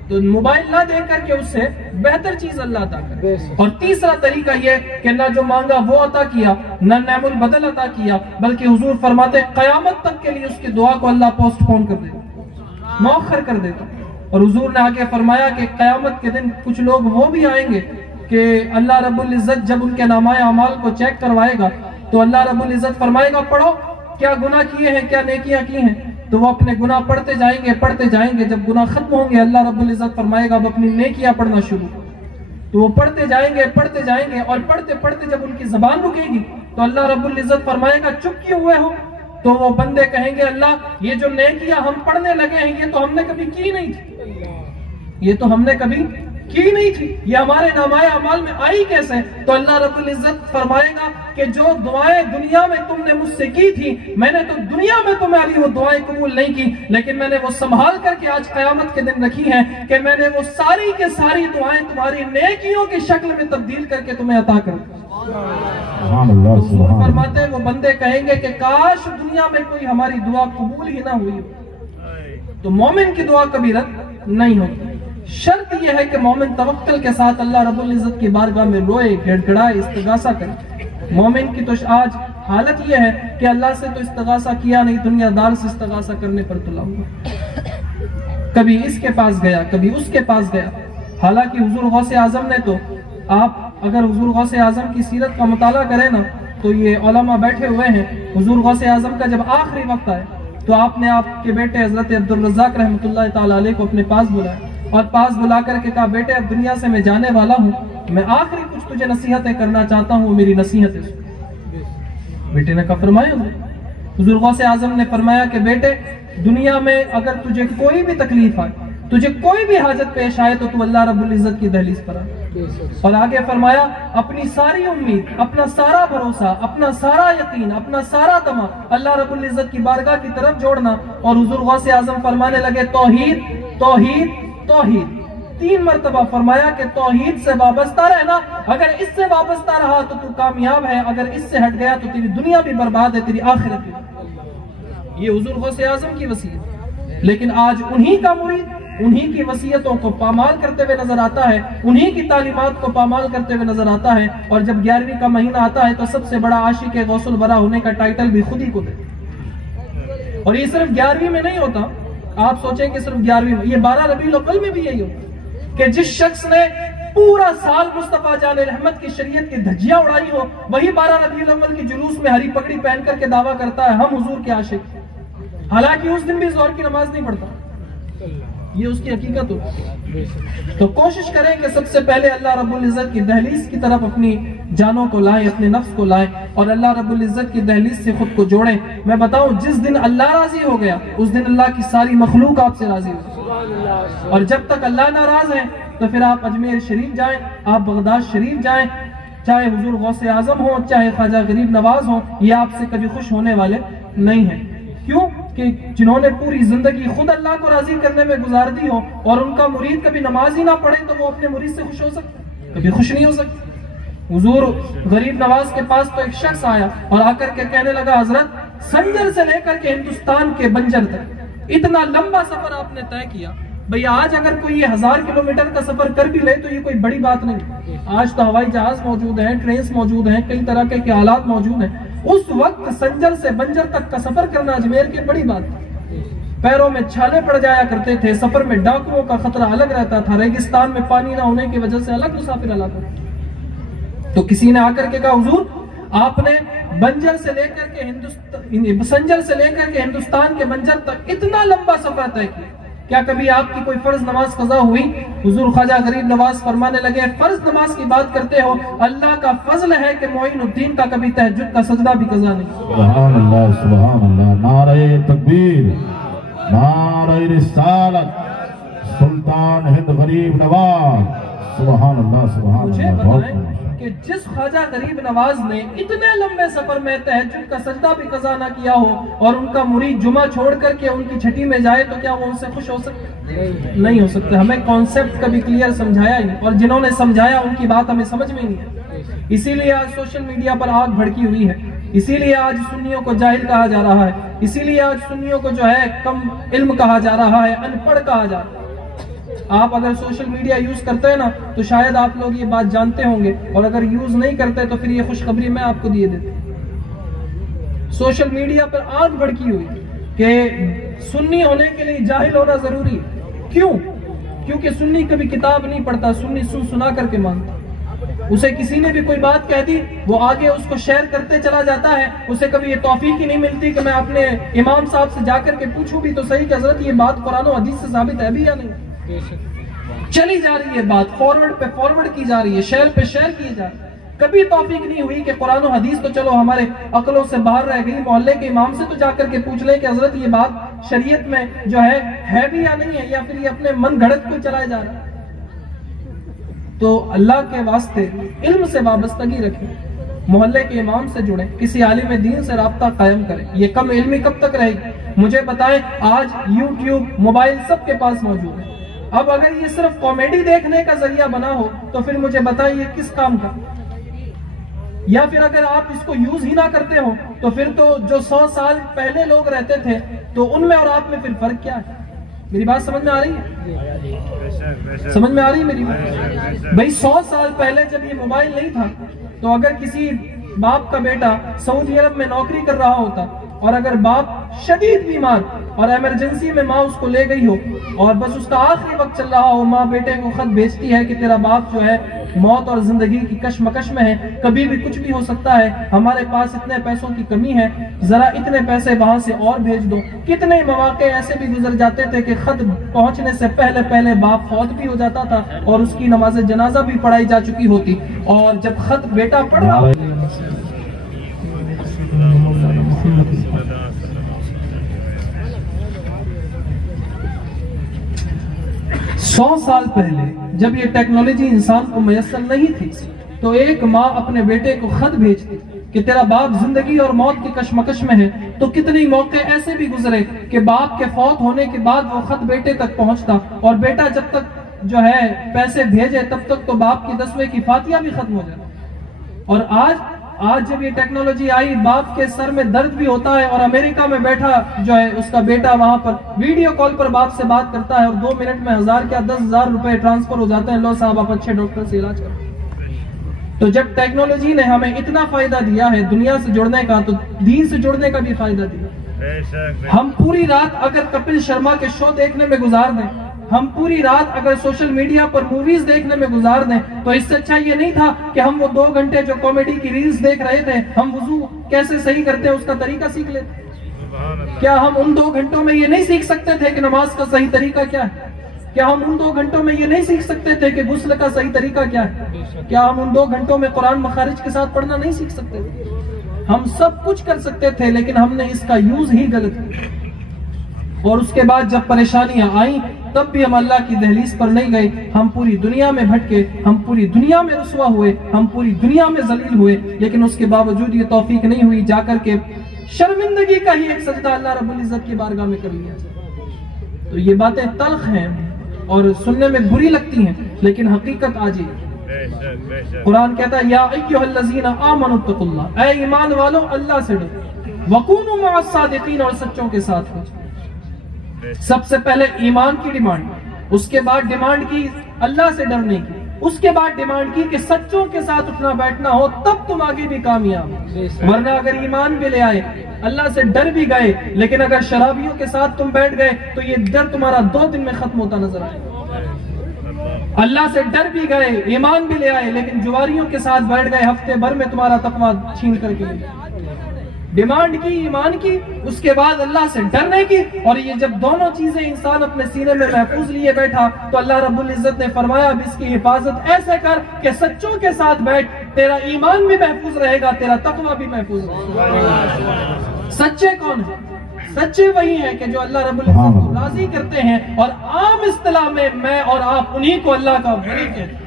तो मोबाइल ना दे करके उससे बेहतर चीज अल्लाह अता करे। और तीसरा तरीका यह कि ना जो मांगा वो अता किया, ना नेमुल बदल अता किया, बल्कि हुजूर फरमाते कयामत तक के लिए उसकी दुआ को अल्लाह पोस्टपोन कर देता, मौखर कर देता। और हुजूर ने आगे फरमाया कि कयामत के दिन कुछ लोग वो भी आएंगे कि अल्लाह रब्बुल इज्जत जब उनके नामाए अमाल को चेक करवाएगा तो अल्लाह रब्बुल इज्जत फरमाएगा पढ़ो क्या गुनाह किए हैं, क्या नेकियां की हैं। तो वो अपने गुनाह पढ़ते जाएंगे पढ़ते जाएंगे, जब गुनाह खत्म होंगे अल्लाह रब्बुल इज्जत फरमाएगा अब अपनी नेकियां पढ़ना शुरू। तो वो पढ़ते जाएंगे और पढ़ते पढ़ते जब उनकी जबान रुकेगी तो अल्लाह रब्बुल इज्जत फरमाएगा चुप क्यों हुए हो। तो वो बंदे कहेंगे अल्लाह ये जो नेकियां हम पढ़ने लगे हैं ये तो हमने कभी की नहीं थी, ये तो हमने कभी की नहीं थी, ये हमारे नामाए अमाल में आई कैसे। तो अल्लाह रब्बुल इज्जत फरमाएगा कि जो दुआएं दुनिया में तुमने मुझसे की थी, मैंने तो दुनिया में तुम्हारी वो दुआएं कबूल नहीं की, लेकिन मैंने वो संभाल करके आज कयामत के दिन रखी हैं कि मैंने वो सारी के सारी दुआएं तुम्हारी नेकियों की शक्ल में तब्दील करके तुम्हें अता कर। फरमाते हैं वो बंदे कहेंगे कि काश दुनिया में कोई हमारी दुआ कबूल ही ना हुई हो। तो मोमिन की दुआ कभी रद्द नहीं होती। शर्त यह है कि मोमिन तवक्कल के साथ अल्लाह रब्बुल इज्जत की बारगाह में रोए, गिड़गिड़ाए, इस्तिगासा करे। मोमिन की तो आज हालत यह है कि अल्लाह से तो इस्तिगासा किया नहीं, दुनियादार से इस्तिगासा करने पर तुला हुआ, कभी इसके पास गया कभी उसके पास गया। हालांकि हुजूर गौसे आजम ने तो, आप अगर हुजूर गौसे आजम की सीरत का मुताला करें ना तो ये उलमा बैठे हुए हैं, हुजूर गौसे आजम का जब आखिरी वक्त आए तो आपने आपके बेटे हजरत अब्दुल रज़्ज़ाक रहमतुल्लाह ताला अलैह को अपने पास बुलाया और पास बुला करके कहा बेटे अब दुनिया से मैं जाने वाला हूँ, मैं आखिरी कुछ तुझे नसीहतें करना चाहता हूँ, मेरी नसीहतें सुन। बेटे ने कहा फरमाया। हुजूर गौसे आजम ने फरमाया कि बेटे दुनिया में अगर तुझे कोई भी तकलीफ आए, तुझे कोई भी हाजत पेश आए तो तू अल्लाह रब्बुल इज्जत की दहलीज पर आ। और आगे फरमाया अपनी सारी उम्मीद, अपना सारा भरोसा, अपना सारा यकीन, अपना सारा तमा अल्लाह रब्बुल इज्जत की बारगाह की तरफ जोड़ना। और हुजूर गौसे आजम फरमाने लगे तौहीद तौहीद तौहीद, 3 मरतबा फरमाया कि तौहीद से वाबस्ता रहना, अगर इससे वाबस्ता रहा तो तू कामयाब है, अगर इससे हट गया तो तेरी दुनिया भी बर्बाद है, तेरी आखिरत भी। ये हुजूर गौसे आजम की वसीयत। लेकिन आज उन्हीं का मुरीद उन्हीं की वसीयतों को पामाल करते हुए नजर आता है, उन्हीं की तालीमात को पामाल करते हुए नजर आता है। और जब 11वीं का महीना आता है तो सबसे बड़ा आशिक गौसुल बरा होने का टाइटल भी खुद ही को दे। और ये सिर्फ 11वीं में नहीं होता, आप सोचें कि सिर्फ 11वीं में, ये 12 रबीउल अव्वल में भी यही होता कि जिस शख्स ने पूरा साल मुस्तफा जान रहमत की शरीयत की धज्जियां उड़ाई हो, वही 12 रबीउल अव्वल की जुलूस में हरी पगड़ी पहन करके दावा करता है हम हुजूर के आशिक, हालांकि उस दिन भी जोर की नमाज नहीं पढ़ता। ये उसकी हकीकत हो। तो कोशिश करें कि सबसे पहले अल्लाह रब्बुल इज्जत की दहलीज की तरफ अपनी जानों को लाएं, अपने नफ्स को लाएं और अल्लाह रब्बुल इज्जत की दहलीज से खुद को जोड़ें। मैं बताऊं जिस दिन अल्लाह राजी हो गया उस दिन अल्लाह की सारी मखलूक आपसे राजी हो। और जब तक अल्लाह नाराज है तो फिर आप अजमेर शरीफ जाएं, आप बगदाद शरीफ जाएं, चाहे हुजूर गौसे आजम हो, चाहे ख्वाजा गरीब नवाज हो, ये आपसे कभी खुश होने वाले नहीं है। क्यों कि जिन्होंने पूरी जिंदगी खुद अल्लाह को राजी करने में गुजार दी हो और उनका मुरीद कभी नमाज ही ना पढ़े तो वो अपने मुरीद से खुश हो सकते, कभी खुश नहीं हो सकते। हुजूर गरीब नवाज के पास तो एक शख्स आया और आकर के कहने लगा हजरत संजर से लेकर के हिंदुस्तान के बंजर तक इतना लंबा सफर आपने तय किया, भैया आज अगर कोई ये 1000 किलोमीटर का सफर कर भी ले तो ये कोई बड़ी बात नहीं। आज तो हवाई जहाज मौजूद है, ट्रेन मौजूद है, कई तरह के आलात मौजूद हैं। उस वक्त संजर से बंजर तक का सफर करना अजमेर की बड़ी बात, पैरों में छाले पड़ जाया करते थे, सफर में डाकुओं का खतरा अलग रहता था, रेगिस्तान में पानी ना होने की वजह से अलग मुसाफिर इलाका। तो किसी ने आकर के कहा हुजूर आपने बंजर से लेकर के हिंदुस्तान के बंजर तक इतना लंबा सफर तय किया। क्या कभी आपकी कोई फर्ज नमाज कज़ा हुई? हुजूर ख्वाजा गरीब नवाज फरमाने लगे, फर्ज नमाज की बात करते हो, अल्लाह का फजल है कि मोइनुद्दीन का कभी तहज्जुद का सजदा भी कज़ा नहीं। सुभान अल्लाह, सुभान अल्लाह। नारे तकबीर, नारे रिसालत, सुल्तान हिंद गरीब नवाज, सुभान अल्लाह, सुभान मुझे अल्लाह। बताएं कि जिस ख्वाजा गरीब नवाज ने इतने लंबे सफर में तहज्जुद का सजदा भी कज़ा ना किया हो और उनका मुरीद जुमा छोड़ करके उनकी छठी में जाए, तो क्या वो उनसे खुश हो सकते? नहीं हो सकते। हमें कॉन्सेप्ट कभी क्लियर समझाया ही नहीं, और जिन्होंने समझाया उनकी बात हमें समझ में नहीं है। इसीलिए आज सोशल मीडिया पर आग भड़की हुई है, इसीलिए आज सुन्नियों को जाहिल कहा जा रहा है, इसीलिए आज सुन्नियों को जो है कम इल्म कहा जा रहा है, अनपढ़ कहा जा रहा है। आप अगर सोशल मीडिया यूज करते हैं ना, तो शायद आप लोग ये बात जानते होंगे, और अगर यूज नहीं करते तो फिर ये खुशखबरी मैं आपको दिए देता। सोशल मीडिया पर आग भड़की हुई कि सुन्नी होने के लिए जाहिल होना जरूरी है। क्यों? क्योंकि सुन्नी कभी किताब नहीं पढ़ता, सुन्नी सुना करके मानता। उसे किसी ने भी कोई बात कह दी, वो आगे उसको शेयर करते चला जाता है। उसे कभी ये तौफीक ही नहीं मिलती कि मैं अपने इमाम साहब से जाकर के पूछूं भी तो सही कि हजरत ये बात कुरान और हदीस से साबित है भी या नहीं। चली जा रही है बात, फॉरवर्ड पे फॉरवर्ड की जा रही है, शेयर पे शेयर की जा रही है। कभी तौफीक नहीं हुई कि कुरान और हदीस तो चलो हमारे अकलों से बाहर रह गई, मोहल्ले के इमाम से तो जाकर के पूछ ले कि हजरत ये बात शरीयत में जो है भी या नहीं है, या फिर ये अपने मन घड़त को चलाए जा रहा है। तो अल्लाह के वास्ते इल्म से वाबस्तगी रखें, मोहल्ले के इमाम से जुड़े, किसी आलिम दीन से राब्ता कायम करें। ये कम इल्मी कब तक रहेगी? मुझे बताएं, आज यूट्यूब, मोबाइल सबके पास मौजूद है। अब अगर ये सिर्फ कॉमेडी देखने का जरिया बना हो तो फिर मुझे बताइए ये किस काम का? या फिर अगर आप इसको यूज ही ना करते हो तो फिर तो जो 100 साल पहले लोग रहते थे तो उनमें और आप में फिर फर्क क्या है? मेरी बात समझ में आ रही है? समझ में आ रही है मेरी बात? भाई 100 साल पहले जब ये मोबाइल नहीं था तो अगर किसी बाप का बेटा सऊदी अरब में नौकरी कर रहा होता और अगर बाप शदीद बीमार और इमरजेंसी में माँ उसको ले गई हो और बस उसका आखिरी वक्त चल रहा हो, माँ बेटे को खत भेजती है कि तेरा बाप जो है मौत और जिंदगी की कशमकश में है, कभी भी कुछ भी हो सकता है, हमारे पास इतने पैसों की कमी है, जरा इतने पैसे वहां से और भेज दो। कितने मौके ऐसे भी गुजर जाते थे कि खत पहुंचने से पहले पहले बाप फौत भी हो जाता था और उसकी नमाज जनाजा भी पढ़ाई जा चुकी होती, और जब खत बेटा पढ़ रहा 100 साल पहले जब ये टेक्नोलॉजी इंसान को मैसर नहीं थी तो एक माँ अपने बेटे को खत भेजती कि तेरा बाप जिंदगी और मौत की कशमकश में है। तो कितने मौके ऐसे भी गुजरे कि बाप के फौत होने के बाद वो खत बेटे तक पहुंचता और बेटा जब तक जो है पैसे भेजे तब तक तो बाप की 10वें की फातिया भी खत्म हो जाती। और आज जब ये टेक्नोलॉजी आई, बाप के सर में दर्द भी होता है और अमेरिका में बैठा जो है उसका बेटा वहां पर वीडियो कॉल पर बाप से बात करता है और 2 मिनट में 1000 क्या 10,000 रुपए ट्रांसफर हो जाते हैं। लो साहब आप अच्छे डॉक्टर से इलाज करो। तो जब टेक्नोलॉजी ने हमें इतना फायदा दिया है दुनिया से जुड़ने का, तो दीन से जुड़ने का भी फायदा दिया। हम पूरी रात अगर कपिल शर्मा के शो देखने में गुजार दें, हम पूरी रात अगर सोशल मीडिया पर मूवीज देखने में गुजार दें, तो इससे अच्छा ये नहीं था कि हम वो 2 घंटे जो कॉमेडी की रील्स देख रहे थे, हम वुजू कैसे सही करते हैं उसका तरीका सीख लेते। क्या हम उन 2 घंटों में ये नहीं सीख सकते थे कि नमाज का सही तरीका क्या है? क्या हम उन 2 घंटों में ये नहीं सीख सकते थे कि गुस्ल का सही तरीका क्या है? क्या हम उन 2 घंटों में कुरान मखारिज के साथ पढ़ना नहीं सीख सकते थे? हम सब कुछ कर सकते थे, लेकिन हमने इसका यूज ही गलत किया। और उसके बाद जब परेशानियां आई तब भी हम अल्लाह की दहलीज पर नहीं गए। हम पूरी दुनिया में भटके, हम पूरी दुनिया में रुसवा हुए, हम पूरी दुनिया में जलील हुए, लेकिन उसके बावजूद ये तौफीक नहीं हुई जाकर के शर्मिंदगी का ही एक सजदा अल्लाह रब्बुल इज्जत की बारगाह में कर लिया। तो ये बातें तल्ख हैं और सुनने में बुरी लगती हैं, लेकिन हकीकत आज ही कुरान कहता है या अय्युहल्लज़ीना आमनुत्तकुल्लाह, ऐ ईमान वालों अल्लाह से डरो, वकूनू मअस सादिकीन, और सच्चों के साथ हो। सबसे पहले ईमान की डिमांड, उसके बाद डिमांड की अल्लाह से डरने की, उसके बाद डिमांड की कि सच्चों के साथ उठना बैठना हो, तब तुम आगे भी कामयाब। वरना अगर ईमान भी ले आए, अल्लाह से डर भी गए, लेकिन अगर शराबियों के साथ तुम बैठ गए तो ये डर तुम्हारा 2 दिन में खत्म होता नजर आए। अल्लाह से डर भी गए, ईमान भी ले आए, लेकिन जुआरियों के साथ बैठ गए, हफ्ते भर में तुम्हारा तकवा छीन करके ले गए। डिमांड की ईमान की, उसके बाद अल्लाह से डरने की, और ये जब दोनों चीजें इंसान अपने सीने में महफूज लिए बैठा तो अल्लाह रब्बुल इज्जत ने फरमाया अब इसकी हिफाजत ऐसे कर कि सच्चों के साथ बैठ, तेरा ईमान भी महफूज रहेगा, तेरा तकवा भी महफूज रहेगा। सच्चे कौन है? सच्चे वही हैं कि जो अल्लाह रब्बुल इज्जत को राजी करते हैं, और आम इस्तिलाह में मैं और आप उन्हीं को अल्लाह का वली कहते हैं।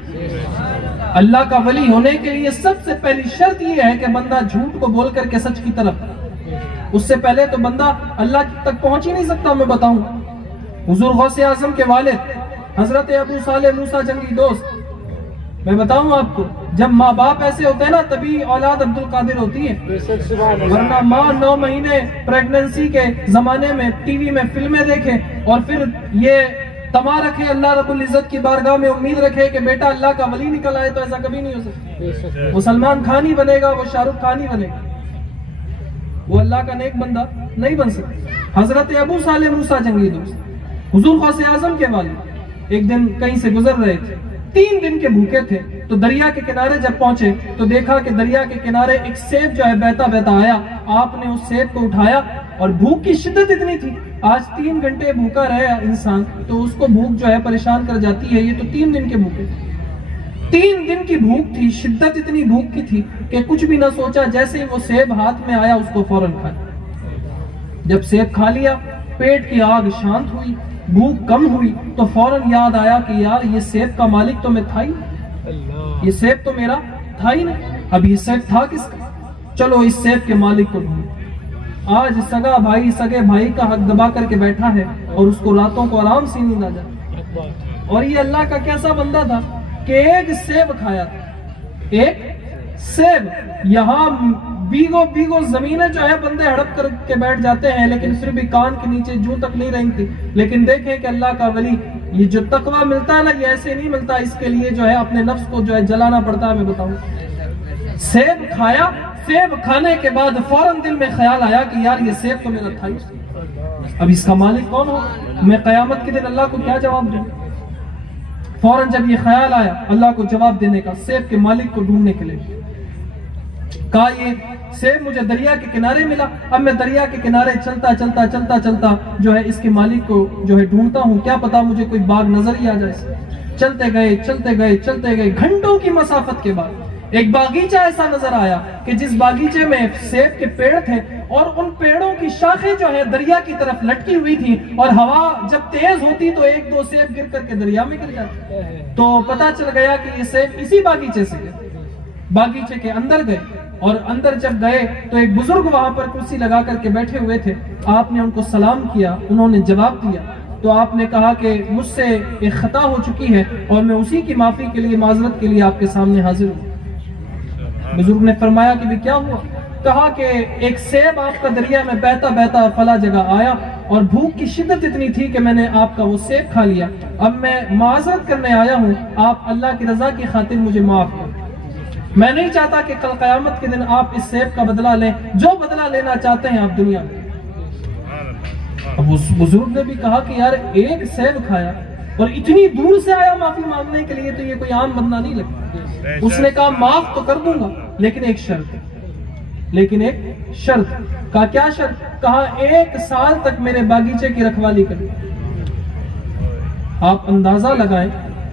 अल्लाह का वली होने के लिए सबसे पहली शर्त यह है कि बंदा झूठ को बोल करके सच की तरफ, उससे पहले तो बंदा अल्लाह तक पहुंच ही नहीं सकता। मैं बताऊं, हुजूर गौसे आजम के वालिद हजरत अबू साले मूसा जंगी दोस्त, मैं बताऊं आपको, जब माँ बाप ऐसे होते हैं ना तभी औलाद अब्दुल कादिर होती है, वरना माँ 9 महीने प्रेगनेंसी के जमाने में टीवी में फिल्में देखे और फिर ये तमा रखे अल्लाह रब्बुल इज्जत की बारगाह में, उम्मीद रखे कि बेटा अल्लाह का वली निकल आए, तो ऐसा कभी नहीं हो सकता। वो सलमान खान ही बनेगा, वो शाहरुख खान ही बनेगा, वो अल्लाह का नेक बंदा नहीं बन सकता। हजरत अबू साले मूसा जंगी दोस्त हुजूर गौसे आजम के वालिद एक दिन कहीं से गुजर रहे थे, 3 दिन के भूखे थे, तो दरिया के किनारे जब पहुंचे तो देखा कि दरिया के किनारे एक सेब जो है बहता बहता आया। आपने उस सेब को उठाया, और भूख की शिद्दत इतनी थी, आज 3 घंटे भूखा रहे इंसान तो उसको भूख जो है परेशान कर जाती है, ये तो 3 दिन के भूखे थे। 3 दिन की भूख थी, शिद्दत इतनी भूख की थी कि कुछ भी ना सोचा, जैसे ही वो सेब हाथ में आया उसको फौरन खा लिया। जब सेब खा लिया, पेट की आग शांत हुई, भूख कम हुई, तो फौरन याद आया कि यार ये सेब का मालिक तो मैं था ही, ये सेब तो मेरा था ही नहीं, अब ये सेब था किसका? चलो इस सेब के मालिक को ढूंढो। आज सगा भाई सगे भाई का हक दबा करके बैठा है और उसको रातों को आराम से नींद आ जाती। और ये अल्लाह का कैसा बंदा था कि एक सेब खाया था, एक सेब। यहाँ बीगो बीगो जमीनें जो है बंदे हड़प करके बैठ जाते हैं, लेकिन फिर भी कान के नीचे जूं तक नहीं रेंगती। लेकिन देखें कि अल्लाह का वली, ये जो तकवा मिलता है ना, ये ऐसे नहीं मिलता, इसके लिए जो है अपने नफ्स को जो है जलाना पड़ता है। मैं बताऊं, सेब खाया, सेब खाने के बाद फौरन दिल में ख्याल आया कि यार ये सेब तो मेरा था ही, अब इसका मालिक कौन हो? मैं कयामत के दिन अल्लाह को क्या जवाब दूं? फौरन जब ये ख्याल आया अल्लाह को जवाब देने का, सेब के मालिक को ढूंढने के लिए कहा, ये सेब मुझे दरिया के किनारे मिला, अब मैं दरिया के किनारे चलता चलता चलता चलता जो है इसके मालिक को जो है ढूंढता हूँ, क्या पता मुझे कोई बाग नजर ही आ जाए। चलते गए चलते गए चलते गए, घंटों की मसाफत के बाद एक बागीचा ऐसा नजर आया कि जिस बागीचे में सेब के पेड़ थे और उन पेड़ों की शाखें जो है दरिया की तरफ लटकी हुई थी, और हवा जब तेज होती तो 1-2 सेब गिर करके दरिया में गिर जाते। तो पता चल गया कि ये सेब इसी बागीचे से गिरे। बागीचे के अंदर गए, और अंदर जब गए तो एक बुजुर्ग वहां पर कुर्सी लगा करके बैठे हुए थे। आपने उनको सलाम किया, उन्होंने जवाब दिया, तो आपने कहा कि मुझसे एक खता हो चुकी है और मैं उसी की माफी के लिए, माजरत के लिए आपके सामने हाजिर हूँ। बुजुर्ग ने फरमाया कि भी क्या हुआ? कहा कि एक सेब आपका दरिया में बहता बहता फला जगह आया, और भूख की शिद्दत इतनी थी कि मैंने आपका वो सेब खा लिया। अब मैं माजरत करने आया हूँ, आप अल्लाह की रजा की खातिर मुझे माफ कर। मैं नहीं चाहता कि कल कयामत के दिन आप इस सेब का बदला लें, जो बदला लेना चाहते हैं आप दुनिया में। अब उस बुजुर्ग ने भी कहा कि यार एक सेब खाया और इतनी दूर से आया माफी मांगने के लिए, तो ये कोई आम बंदा नहीं लगता। उसने कहा माफ तो कर दूंगा, लेकिन एक शर्त, लेकिन एक शर्त। कहा क्या शर्त? कहा 1 साल तक मेरे बागीचे की रखवाली करें। आप अंदाजा लगाएं,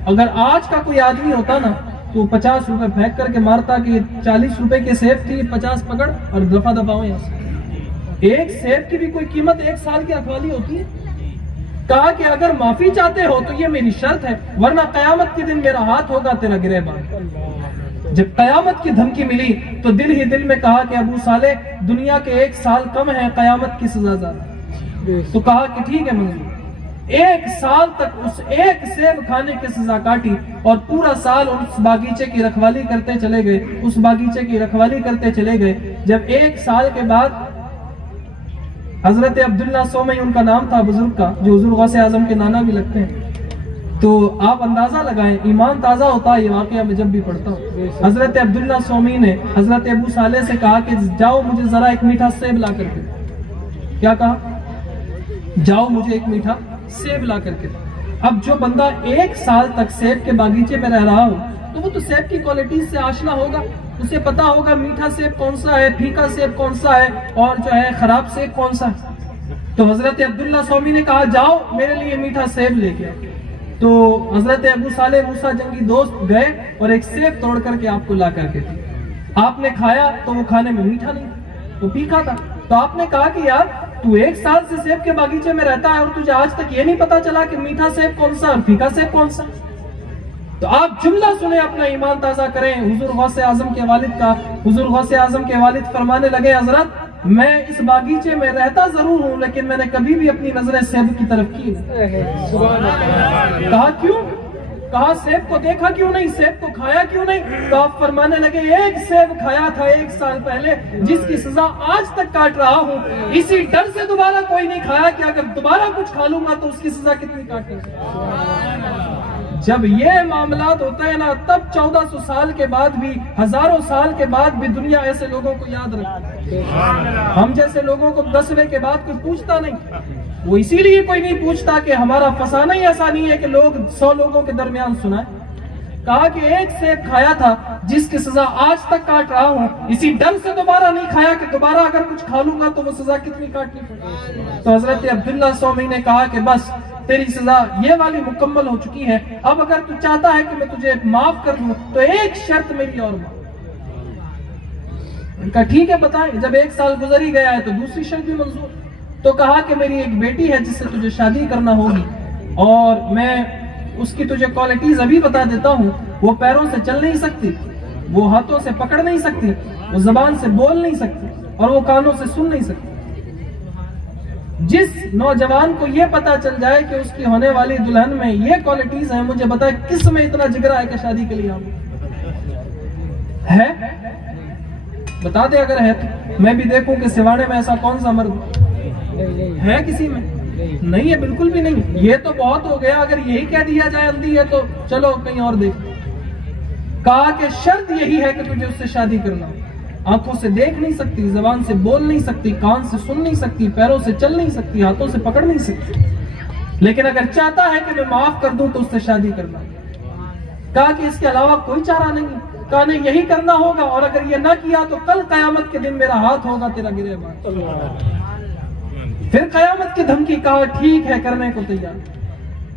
अगर आज का कोई आदमी होता ना तो 50 रुपए फेंक करके मारता कि 40 रुपए के सेब थी, 50 पकड़ और दफा दफा हो यहाँ से। एक सेब की भी कोई कीमत 1 साल की रखवाली होती है। कहा कि अगर माफी चाहते हो तो ये मेरी शर्त है, वरना कयामत के दिन मेरा हाथ होगा तेरा गिरेबान। जब कयामत की धमकी मिली तो दिल ही दिल में कहा कि अबू साले, दुनिया के 1 साल कम है, कयामत की सजा ज्यादा। तो कहा कि ठीक है मंजूर। 1 साल तक उस एक सेब खाने की सजा काटी, और पूरा साल उस बागीचे की रखवाली करते चले गए, उस बागीचे की रखवाली करते चले गए। जब 1 साल के बाद हजरत अब्दुल्ला सोमई उनका नाम था बुजुर्ग का, जो हुजूर गौसे आजम के नाना भी लगते हैं, तो आप अंदाजा लगाएं, ईमान ताजा होता है ये वाकया मैं जब भी पढ़ता हूँ। हजरत अब्दुल्ला सोमई ने हजरत अबू साले से कहा कि जाओ मुझे जरा एक मीठा सेब ला करके। क्या कहा? जाओ मुझे एक मीठा सेब ला करके। अब जो बंदा 1 साल तक सेब के बागीचे में रह रहा हो तो वो तो सेब की क्वालिटीज से आशना होगा, उसे पता होगा मीठा सेब कौन सा है, फीका सेब कौन सा है और जो है खराब सेब कौन सा है। तो हजरत अब्दुल्ला स्वामी ने कहा जाओ मेरे लिए मीठा सेब लेके आओ। तो हजरत अबू सालेह मूसा जंगी दोस्त गए और एक सेब तोड़ करके आपको ला करके दी। आपने खाया तो वो खाने में मीठा नहीं, वो फीका था। तो आपने कहा कि यार तू 1 साल से सेब के बागीचे में रहता है और तुझे आज तक ये नहीं पता चला कि मीठा सेब कौन सा और फीका सेब कौन सा। तो आप जुमला सुने, अपना ईमान ताजा करें। हुजूर गौसे आजम के वालिद का, हुजूर गौसे आजम के वालिद फरमाने लगे हजरत मैं इस बागीचे में रहता जरूर हूं लेकिन मैंने कभी भी अपनी नजरें सेब की तरफ की नहीं। कहा क्यों? कहा सेब को देखा क्यों नहीं, सेब को खाया क्यों नहीं? तो आप फरमाने लगे एक सेब खाया था 1 साल पहले जिसकी सजा आज तक काट रहा हूं, इसी डर से दोबारा कोई नहीं खाया कि अगर दोबारा कुछ खा लूंगा तो उसकी सजा कितनी काटनी। जब ये मामलात होता है ना तब 1400 साल के बाद भी, हजारों साल के बाद भी दुनिया ऐसे लोगों को याद रखती है। हम जैसे लोगों को 10वें के बाद कोई पूछता नहीं। वो इसीलिए कोई नहीं पूछता कि हमारा फसाना ही ऐसा नहीं है कि लोग 100 लोगों के दरमियान सुनाए। कहा कि एक सेब खाया था जिसकी सजा आज तक काट रहा हूं, इसी डर से दोबारा नहीं खाया कि दोबारा अगर कुछ खा लूंगा तो वो सजा कितनी काटनी पड़ेगी। तो हजरत अब्दुल्ला स्वामी ने कहा कि बस तेरी सजा ये वाली मुकम्मल हो चुकी है, अब अगर तू चाहता है कि मैं तुझे माफ कर दूं तो एक शर्त मेरी और माफ। उनका ठीक है बताएं। जब 1 साल गुजर ही गया है तो दूसरी शर्त भी मंजूर। तो कहा कि मेरी एक बेटी है जिससे तुझे शादी करना होगी और मैं उसकी तुझे क्वालिटीज अभी बता देता हूँ। वो पैरों से चल नहीं सकती, वो हाथों से पकड़ नहीं सकती, वो जबान से बोल नहीं सकती और वो कानों से सुन नहीं सकती। जिस नौजवान को ये पता चल जाए कि उसकी होने वाली दुल्हन में ये क्वालिटीज हैं, मुझे बताए किस में इतना जिगरा है कि शादी के लिए आऊं? है? बता दे अगर है तो मैं भी देखूं कि सिवाने में ऐसा कौन सा मर्द है किसी में? नहीं है, बिल्कुल भी नहीं। ये तो बहुत हो गया, अगर यही कह दिया जाए अंधी है तो चलो कहीं और देख। कहा कि शर्त यही है कि तुझे उससे शादी करना। आंखों से देख नहीं सकती, जबान से बोल नहीं सकती, कान से सुन नहीं सकती, पैरों से चल नहीं सकती, हाथों से पकड़ नहीं सकती, लेकिन अगर चाहता है कि मैं माफ कर दूं तो उससे शादी करना। कहा कि इसके अलावा कोई चारा नहीं। कहा नहीं, यही करना होगा और अगर ये ना किया तो कल कयामत के दिन मेरा हाथ होगा तेरा गिरेबान। फिर कयामत की धमकी। कहा ठीक है, करने को तैयार।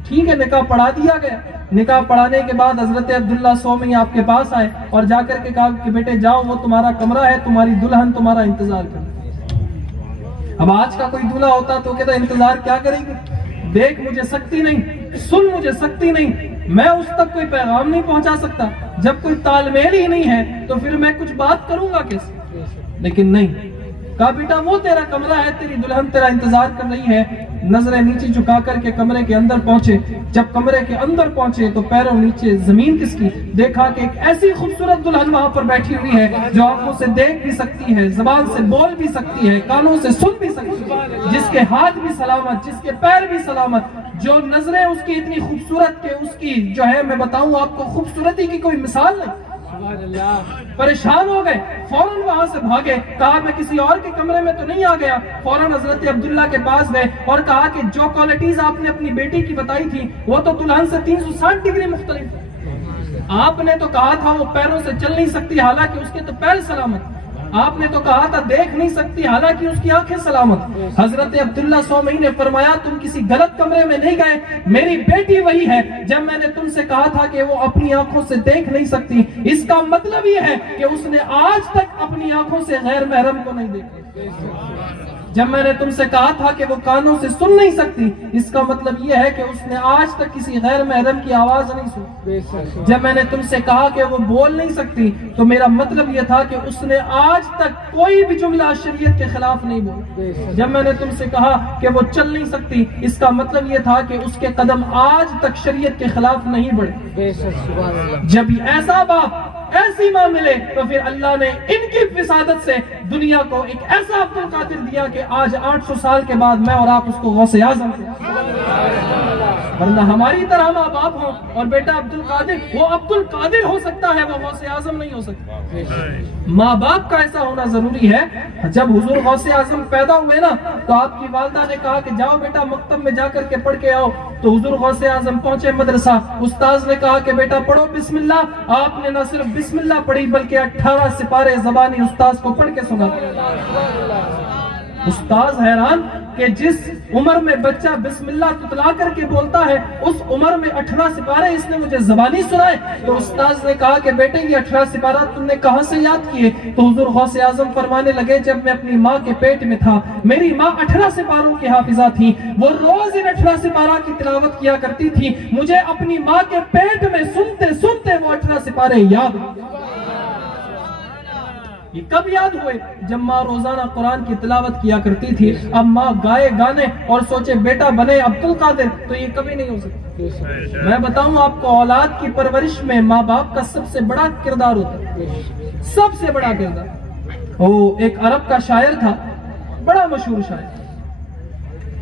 ठीक है, निकाह पढ़ा दिया गया। निकाह पढ़ाने के बाद हजरत अब्दुल्ला स्वामी आपके पास आए और जाकर के कहा कि बेटे जाओ, वो तुम्हारा कमरा है, तुम्हारी दुल्हन तुम्हारा इंतजार कर। अब आज का कोई दूल्हा होता तो कहता इंतजार क्या करेगी, देख मुझे शक्ति नहीं, सुन मुझे शक्ति नहीं, मैं उस तक कोई पैगाम नहीं पहुंचा सकता। जब कोई तालमेल ही नहीं है तो फिर मैं कुछ बात करूंगा कैसे? लेकिन नहीं, कहा बेटा वो तेरा कमरा है, तेरी दुल्हन तेरा इंतजार कर रही है। नजरें नीचे झुका करके कमरे के अंदर पहुंचे। जब कमरे के अंदर पहुंचे तो पैरों नीचे जमीन किसकी? देखा कि एक ऐसी खूबसूरत दुल्हन वहां पर बैठी हुई है जो आंखों से देख भी सकती है, जबान से बोल भी सकती है, कानों से सुन भी सकती है, जिसके हाथ भी सलामत, जिसके पैर भी सलामत, जो नजरें उसकी इतनी खूबसूरत के उसकी जो है मैं बताऊं आपको खूबसूरती की कोई मिसाल नहीं। परेशान हो गए, फौरन वहां से भागे। कहा मैं किसी और के कमरे में तो नहीं आ गया। फौरन हजरत अब्दुल्ला के पास गए और कहा कि जो क्वालिटीज आपने अपनी बेटी की बताई थी वो तो दुल्हन से 360 डिग्री मुख्तलिफ। आपने तो कहा था वो पैरों से चल नहीं सकती, हालांकि उसके तो पैर सलामत। आपने तो कहा था देख नहीं सकती, हालांकि उसकी आंखें सलामत। हजरत अब्दुल्ला स्वामी ने फरमाया तुम किसी गलत कमरे में नहीं गए, मेरी बेटी वही है जब मैंने तुमसे कहा था कि वो अपनी आंखों से देख नहीं सकती। इसका मतलब ये है कि उसने आज तक अपनी आंखों से गैर महरम को नहीं देखा। जब मैंने तुमसे कहा था कि वो कानों से सुन नहीं सकती, इसका मतलब यह है कि उसने आज तक किसी गैर महरम की आवाज नहीं सुनी। जब मैंने तुमसे कहा कि वो बोल नहीं सकती तो मेरा मतलब यह था कि उसने आज तक कोई भी जुमला शरीयत के खिलाफ नहीं बोला। जब मैंने तुमसे कहा कि वो चल नहीं सकती, इसका मतलब यह था कि उसके कदम आज तक शरीयत के खिलाफ नहीं बढ़े। जब ऐसा बाप ऐसी मां मिले तो फिर अल्लाह ने इनकी विसादत से दुनिया को एक ऐसा अब्दुल कादिर दिया कि आज 800 साल के बाद मैं और आप उसको गौसे आज़म वरना हमारी तरह माँ बाप हो और बेटा अब्दुल कादिर, वो अब्दुल कादिर हो सकता है, वो गौसे आजम नहीं हो सकता। माँ बाप का ऐसा होना जरूरी है। जब हुजूर गौसे आजम पैदा हुए ना, तो आपकी वालदा ने कहा कि जाओ बेटा मकतब में जाकर के पढ़ के आओ। तो हुजूर गौसे आजम पहुंचे मदरसा, उस्ताद ने कहा कि बेटा पढ़ो बिस्मिल्लाह। आपने न सिर्फ बिस्मिल्लाह पढ़ी बल्कि 18 सिपारे ज़बानी उस्ताद को पढ़ के सुना। उस्ताद हैरान कि जिस उम्र में बच्चा बिस्मिल्लाह तुतला करके बोलता है, उस उम्र में 18 सिपारे इसने मुझे ज़बानी सुनाए। तो उस्ताद ने कहा कि बेटे ये 18 सिपारा तुमने कहां से याद किए? तो हुजूर गौसे आजम फरमाने लगे, जब मैं अपनी माँ के पेट में था, मेरी माँ 18 सिपारों की हाफिजा थी। वो रोज इन 18 सिपारा की तिलावत किया करती थी। मुझे अपनी माँ के पेट में सुनते सुनते वो 18 सिपारे याद। ये कब याद हुए? जब माँ रोजाना कुरान की तिलावत किया करती थी। अब माँ गाए गाने और सोचे बेटा बने अब्दुल कादिर, तो ये कभी नहीं हो सकता। मैं बताऊं आपको, औलाद की परवरिश में माँ बाप का सबसे बड़ा किरदार होता है, सबसे बड़ा किरदार। वो एक अरब का शायर था, बड़ा मशहूर शायर,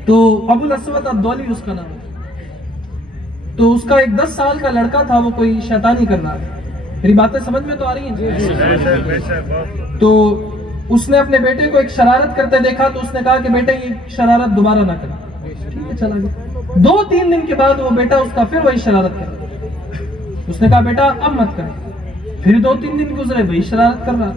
तो अबुल अस्वद अद-दौली उसका नाम। तो उसका एक 10 साल का लड़का था, वो कोई शैतानी कर रहा था। मेरी बातें समझ में तो आ रही हैं? तो उसने अपने बेटे को एक शरारत करते देखा, तो उसने कहा कि बेटे ये शरारत दोबारा ना करें। ठीक है, चला गया। 2-3 दिन के बाद वो बेटा उसका फिर वही शरारत कर। उसने कहा बेटा अब मत कर। फिर 2-3 दिन गुजरे, वही शरारत कर रहा था।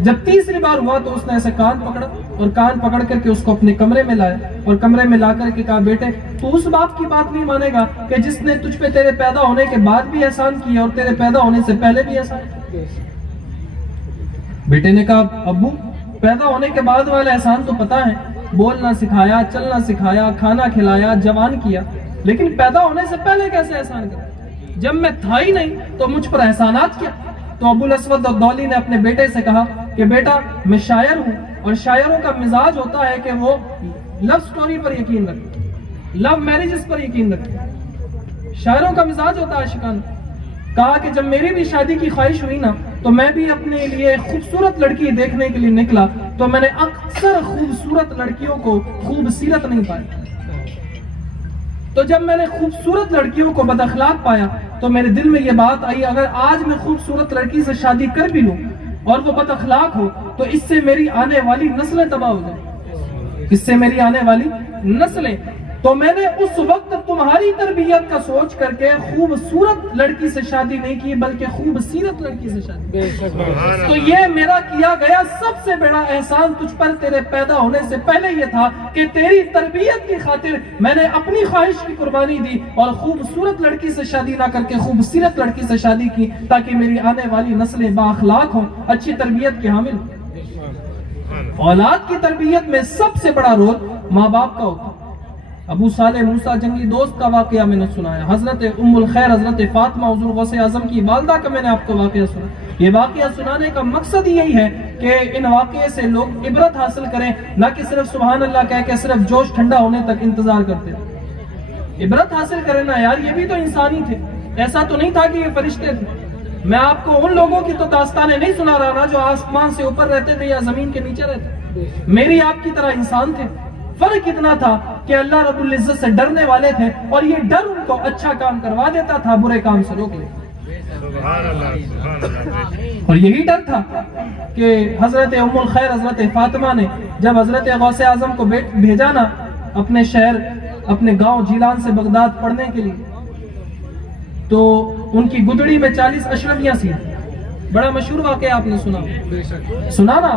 जब तीसरी बार हुआ तो उसने ऐसे कान पकड़ा और कान पकड़ करके उसको अपने कमरे में लाया और कमरे में ला करके कहा बेटे तू उस बाप की बात नहीं मानेगा कि जिसने तुझ पे तेरे पैदा होने के बाद भी एहसान किया और तेरे पैदा होने से पहले भी एहसान किया। बेटे ने कहा अब्बू पैदा होने के बाद वाला एहसान तो पता है, बोलना सिखाया, चलना सिखाया, खाना खिलाया, जवान किया, लेकिन पैदा होने से पहले कैसे एहसान किया? जब मैं था ही नहीं तो मुझ पर एहसानात किया। तो अबुल अस्वद अद-दौली ने अपने बेटे से कहा कि बेटा मैं शायर हूं और शायरों का मिजाज होता है कि वो लव स्टोरी पर यकीन रखते, लव मैरिजेस पर यकीन रखते। शायरों का मिजाज होता है आशिकाना। कहा कि जब मेरी भी शादी की ख्वाहिश हुई ना, तो मैं भी अपने लिए खूबसूरत लड़की देखने के लिए निकला, तो मैंने अक्सर खूबसूरत लड़कियों को खूबसीरत नहीं पाया। तो जब मैंने खूबसूरत लड़कियों को बदअखलाक पाया तो मेरे दिल में ये बात आई, अगर आज मैं खूबसूरत लड़की से शादी कर भी लूं और वो बदअखलाक हो तो इससे मेरी आने वाली नस्लें तबाह हो जाए, इससे मेरी आने वाली नस्लें। तो मैंने उस वक्त तुम्हारी तरबियत का सोच करके खूबसूरत लड़की से शादी नहीं की बल्कि खूबसीरत लड़की से शादी। तो ये मेरा किया गया सबसे बड़ा एहसान तुझ पर तेरे पैदा होने से पहले ये था कि तेरी तरबियत की खातिर मैंने अपनी ख्वाहिश की कुर्बानी दी और खूबसूरत लड़की से शादी ना करके खूबसीरत लड़की से शादी की, ताकि मेरी आने वाली नस्लें बाअखलाक हों, अच्छी तरबियत के हामिल हों। औलाद की तरबियत में सबसे बड़ा रोल माँ बाप का होता है। अबू साले मूसा जंगी दोस्त का वाकया मैंने सुनाया, हजरत उम्मुल खैर हजरत फातिमा हुजूर गौसे आजम की वालदा का मैंने आपको वाकया सुना। ये वाकया सुनाने का मकसद यही है कि इन वाकये से लोग इबरत हासिल करें, न कि सिर्फ सुभान अल्लाह कह के सिर्फ जोश ठंडा होने तक इंतजार करते। इबरत हासिल करें ना यार, ये भी तो इंसान ही थे, ऐसा तो नहीं था कि ये फरिश्ते थे। मैं आपको उन लोगों की तो दास्तानें नहीं सुना रहा ना जो आसमान से ऊपर रहते थे या जमीन के नीचे रहते, मेरी आपकी तरह इंसान थे। फर्क इतना था कि अल्लाह रब्बुल इज्जत से डरने वाले थे और ये डर उनको अच्छा काम करवा देता था, बुरे काम से रोक लेता। और यही डर था कि हजरत उम्मुल खैर हजरत फातिमा ने जब हजरत गौसे आजम को भेजा ना अपने शहर अपने गांव जीलान से बगदाद पढ़ने के लिए, तो उनकी गुदड़ी में 40 अशरफियां सी। बड़ा मशहूर वाकया आपने सुना ना?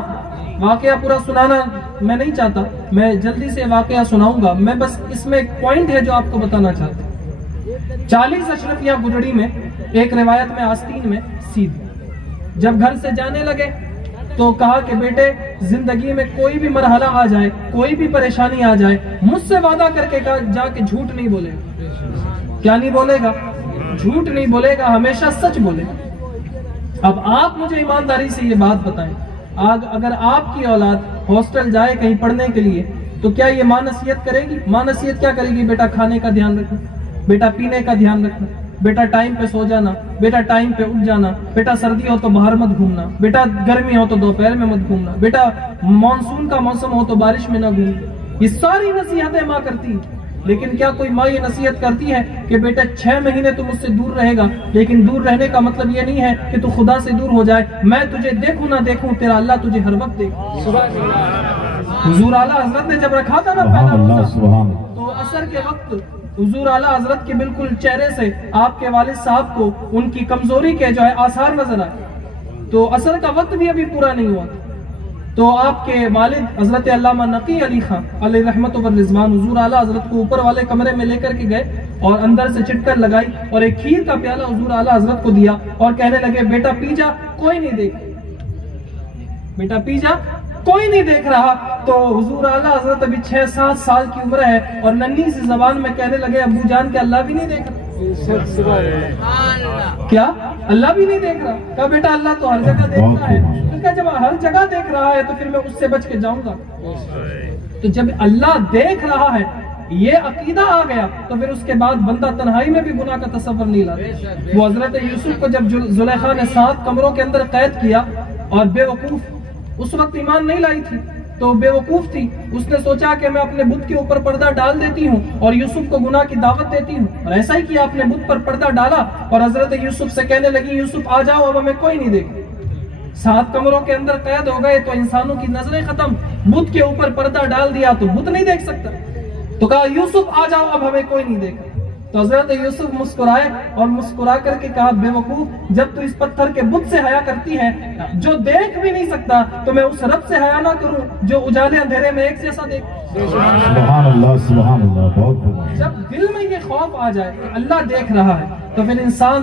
वाकया पूरा सुनाना मैं नहीं चाहता, मैं जल्दी से वाकया सुनाऊंगा। मैं बस इसमें एक पॉइंट है जो आपको बताना चाहता हूं। 40 अशरफियां गुदड़ी में, एक रिवायत में आस्तीन में सीधी। जब घर से जाने लगे तो कहा कि बेटे जिंदगी में कोई भी मरहला आ जाए, कोई भी परेशानी आ जाए, मुझसे वादा करके जाके झूठ नहीं बोलेगा। क्या नहीं बोलेगा? झूठ नहीं बोलेगा, हमेशा सच बोलेगा। अब आप मुझे ईमानदारी से ये बात बताएं, अगर आपकी औलाद हॉस्टल जाए कहीं पढ़ने के लिए तो क्या ये मां नसीहत करेगी? मां नसीहत क्या करेगी? बेटा खाने का ध्यान रखना, बेटा पीने का ध्यान रखना, बेटा टाइम पे सो जाना, बेटा टाइम पे उठ जाना, बेटा सर्दी हो तो बाहर मत घूमना, बेटा गर्मी हो तो दोपहर में मत घूमना, बेटा मानसून का मौसम हो तो बारिश में ना घूमना। ये सारी नसीहतें माँ करती है। लेकिन क्या कोई माँ ये नसीहत करती है कि बेटा 6 महीने तू मुझसे दूर रहेगा, लेकिन दूर रहने का मतलब ये नहीं है कि तू खुदा से दूर हो जाए। मैं तुझे देखूं ना देखूं, तेरा अल्लाह तुझे हर वक्त देखे। हुजूर आला हजरत ने जब रखा था ना पहला रोजा, तो असर के वक्त हुजूर आला हजरत के बिल्कुल चेहरे से आपके वालिद साहब को उनकी कमजोरी के जो है आसार नजर आए। तो असर का वक्त भी अभी पूरा नहीं हुआ, तो आपके वालिद हजरत अल्लामा नकी अली खान अलैहि रहमत व रिजवान हुजूर आला हजरत को ऊपर वाले कमरे में लेकर के गए और अंदर से चिटकर लगाई और एक खीर का प्याला हुजूर आला हजरत को दिया और कहने लगे बेटा पी जा, कोई नहीं देख, बेटा पी जा, कोई नहीं देख रहा। तो हुजूर आला हजरत अभी 6-7 साल की उम्र है और नन्ही सी जबान में कहने लगे अब्बू जान के अल्लाह भी नहीं देख रहा। क्या अल्लाह भी नहीं देख रहा? कहा बेटा अल्लाह तो हर जगह देख रहा है। तो क्या जब हर जगह देख रहा है तो फिर मैं उससे बच के जाऊंगा? तो जब अल्लाह देख रहा है ये अकीदा आ गया तो फिर उसके बाद बंदा तन्हाई में भी गुनाह का तसव्वुर नहीं लाता। वो हजरत यूसुफ को जब जुलेखा ने 7 कमरों के अंदर कैद किया और बेवकूफ उस वक्त ईमान नहीं लाई थी, तो बेवकूफ थी, उसने सोचा कि मैं अपने बुत के ऊपर पर्दा डाल देती हूँ और यूसुफ को गुनाह की दावत देती हूँ, और ऐसा ही किया, अपने बुत पर पर्दा डाला और हजरत यूसुफ से कहने लगी यूसुफ आ जाओ, अब हमें कोई नहीं देखे। 7 कमरों के अंदर कैद हो गए तो इंसानों की नजरें खत्म, बुत के ऊपर पर्दा डाल दिया तो बुत नहीं देख सकता, तो कहा यूसुफ आ जाओ, अब हमें कोई नहीं देख। तो हजरत यूसुफ मुस्कुराए और मुस्कुरा करके कहा बेवकूफ, जब तू इस पत्थर के बुत से हया करती है जो देख भी नहीं सकता, तो मैं उस रब से हया ना करूं जो उजाले अंधेरे में एक जैसा देख। सुभान अल्लाह, सुभान अल्लाह, बहुत। जब दिल में ये खौफ आ जाए कि अल्लाह देख रहा है तो फिर इंसान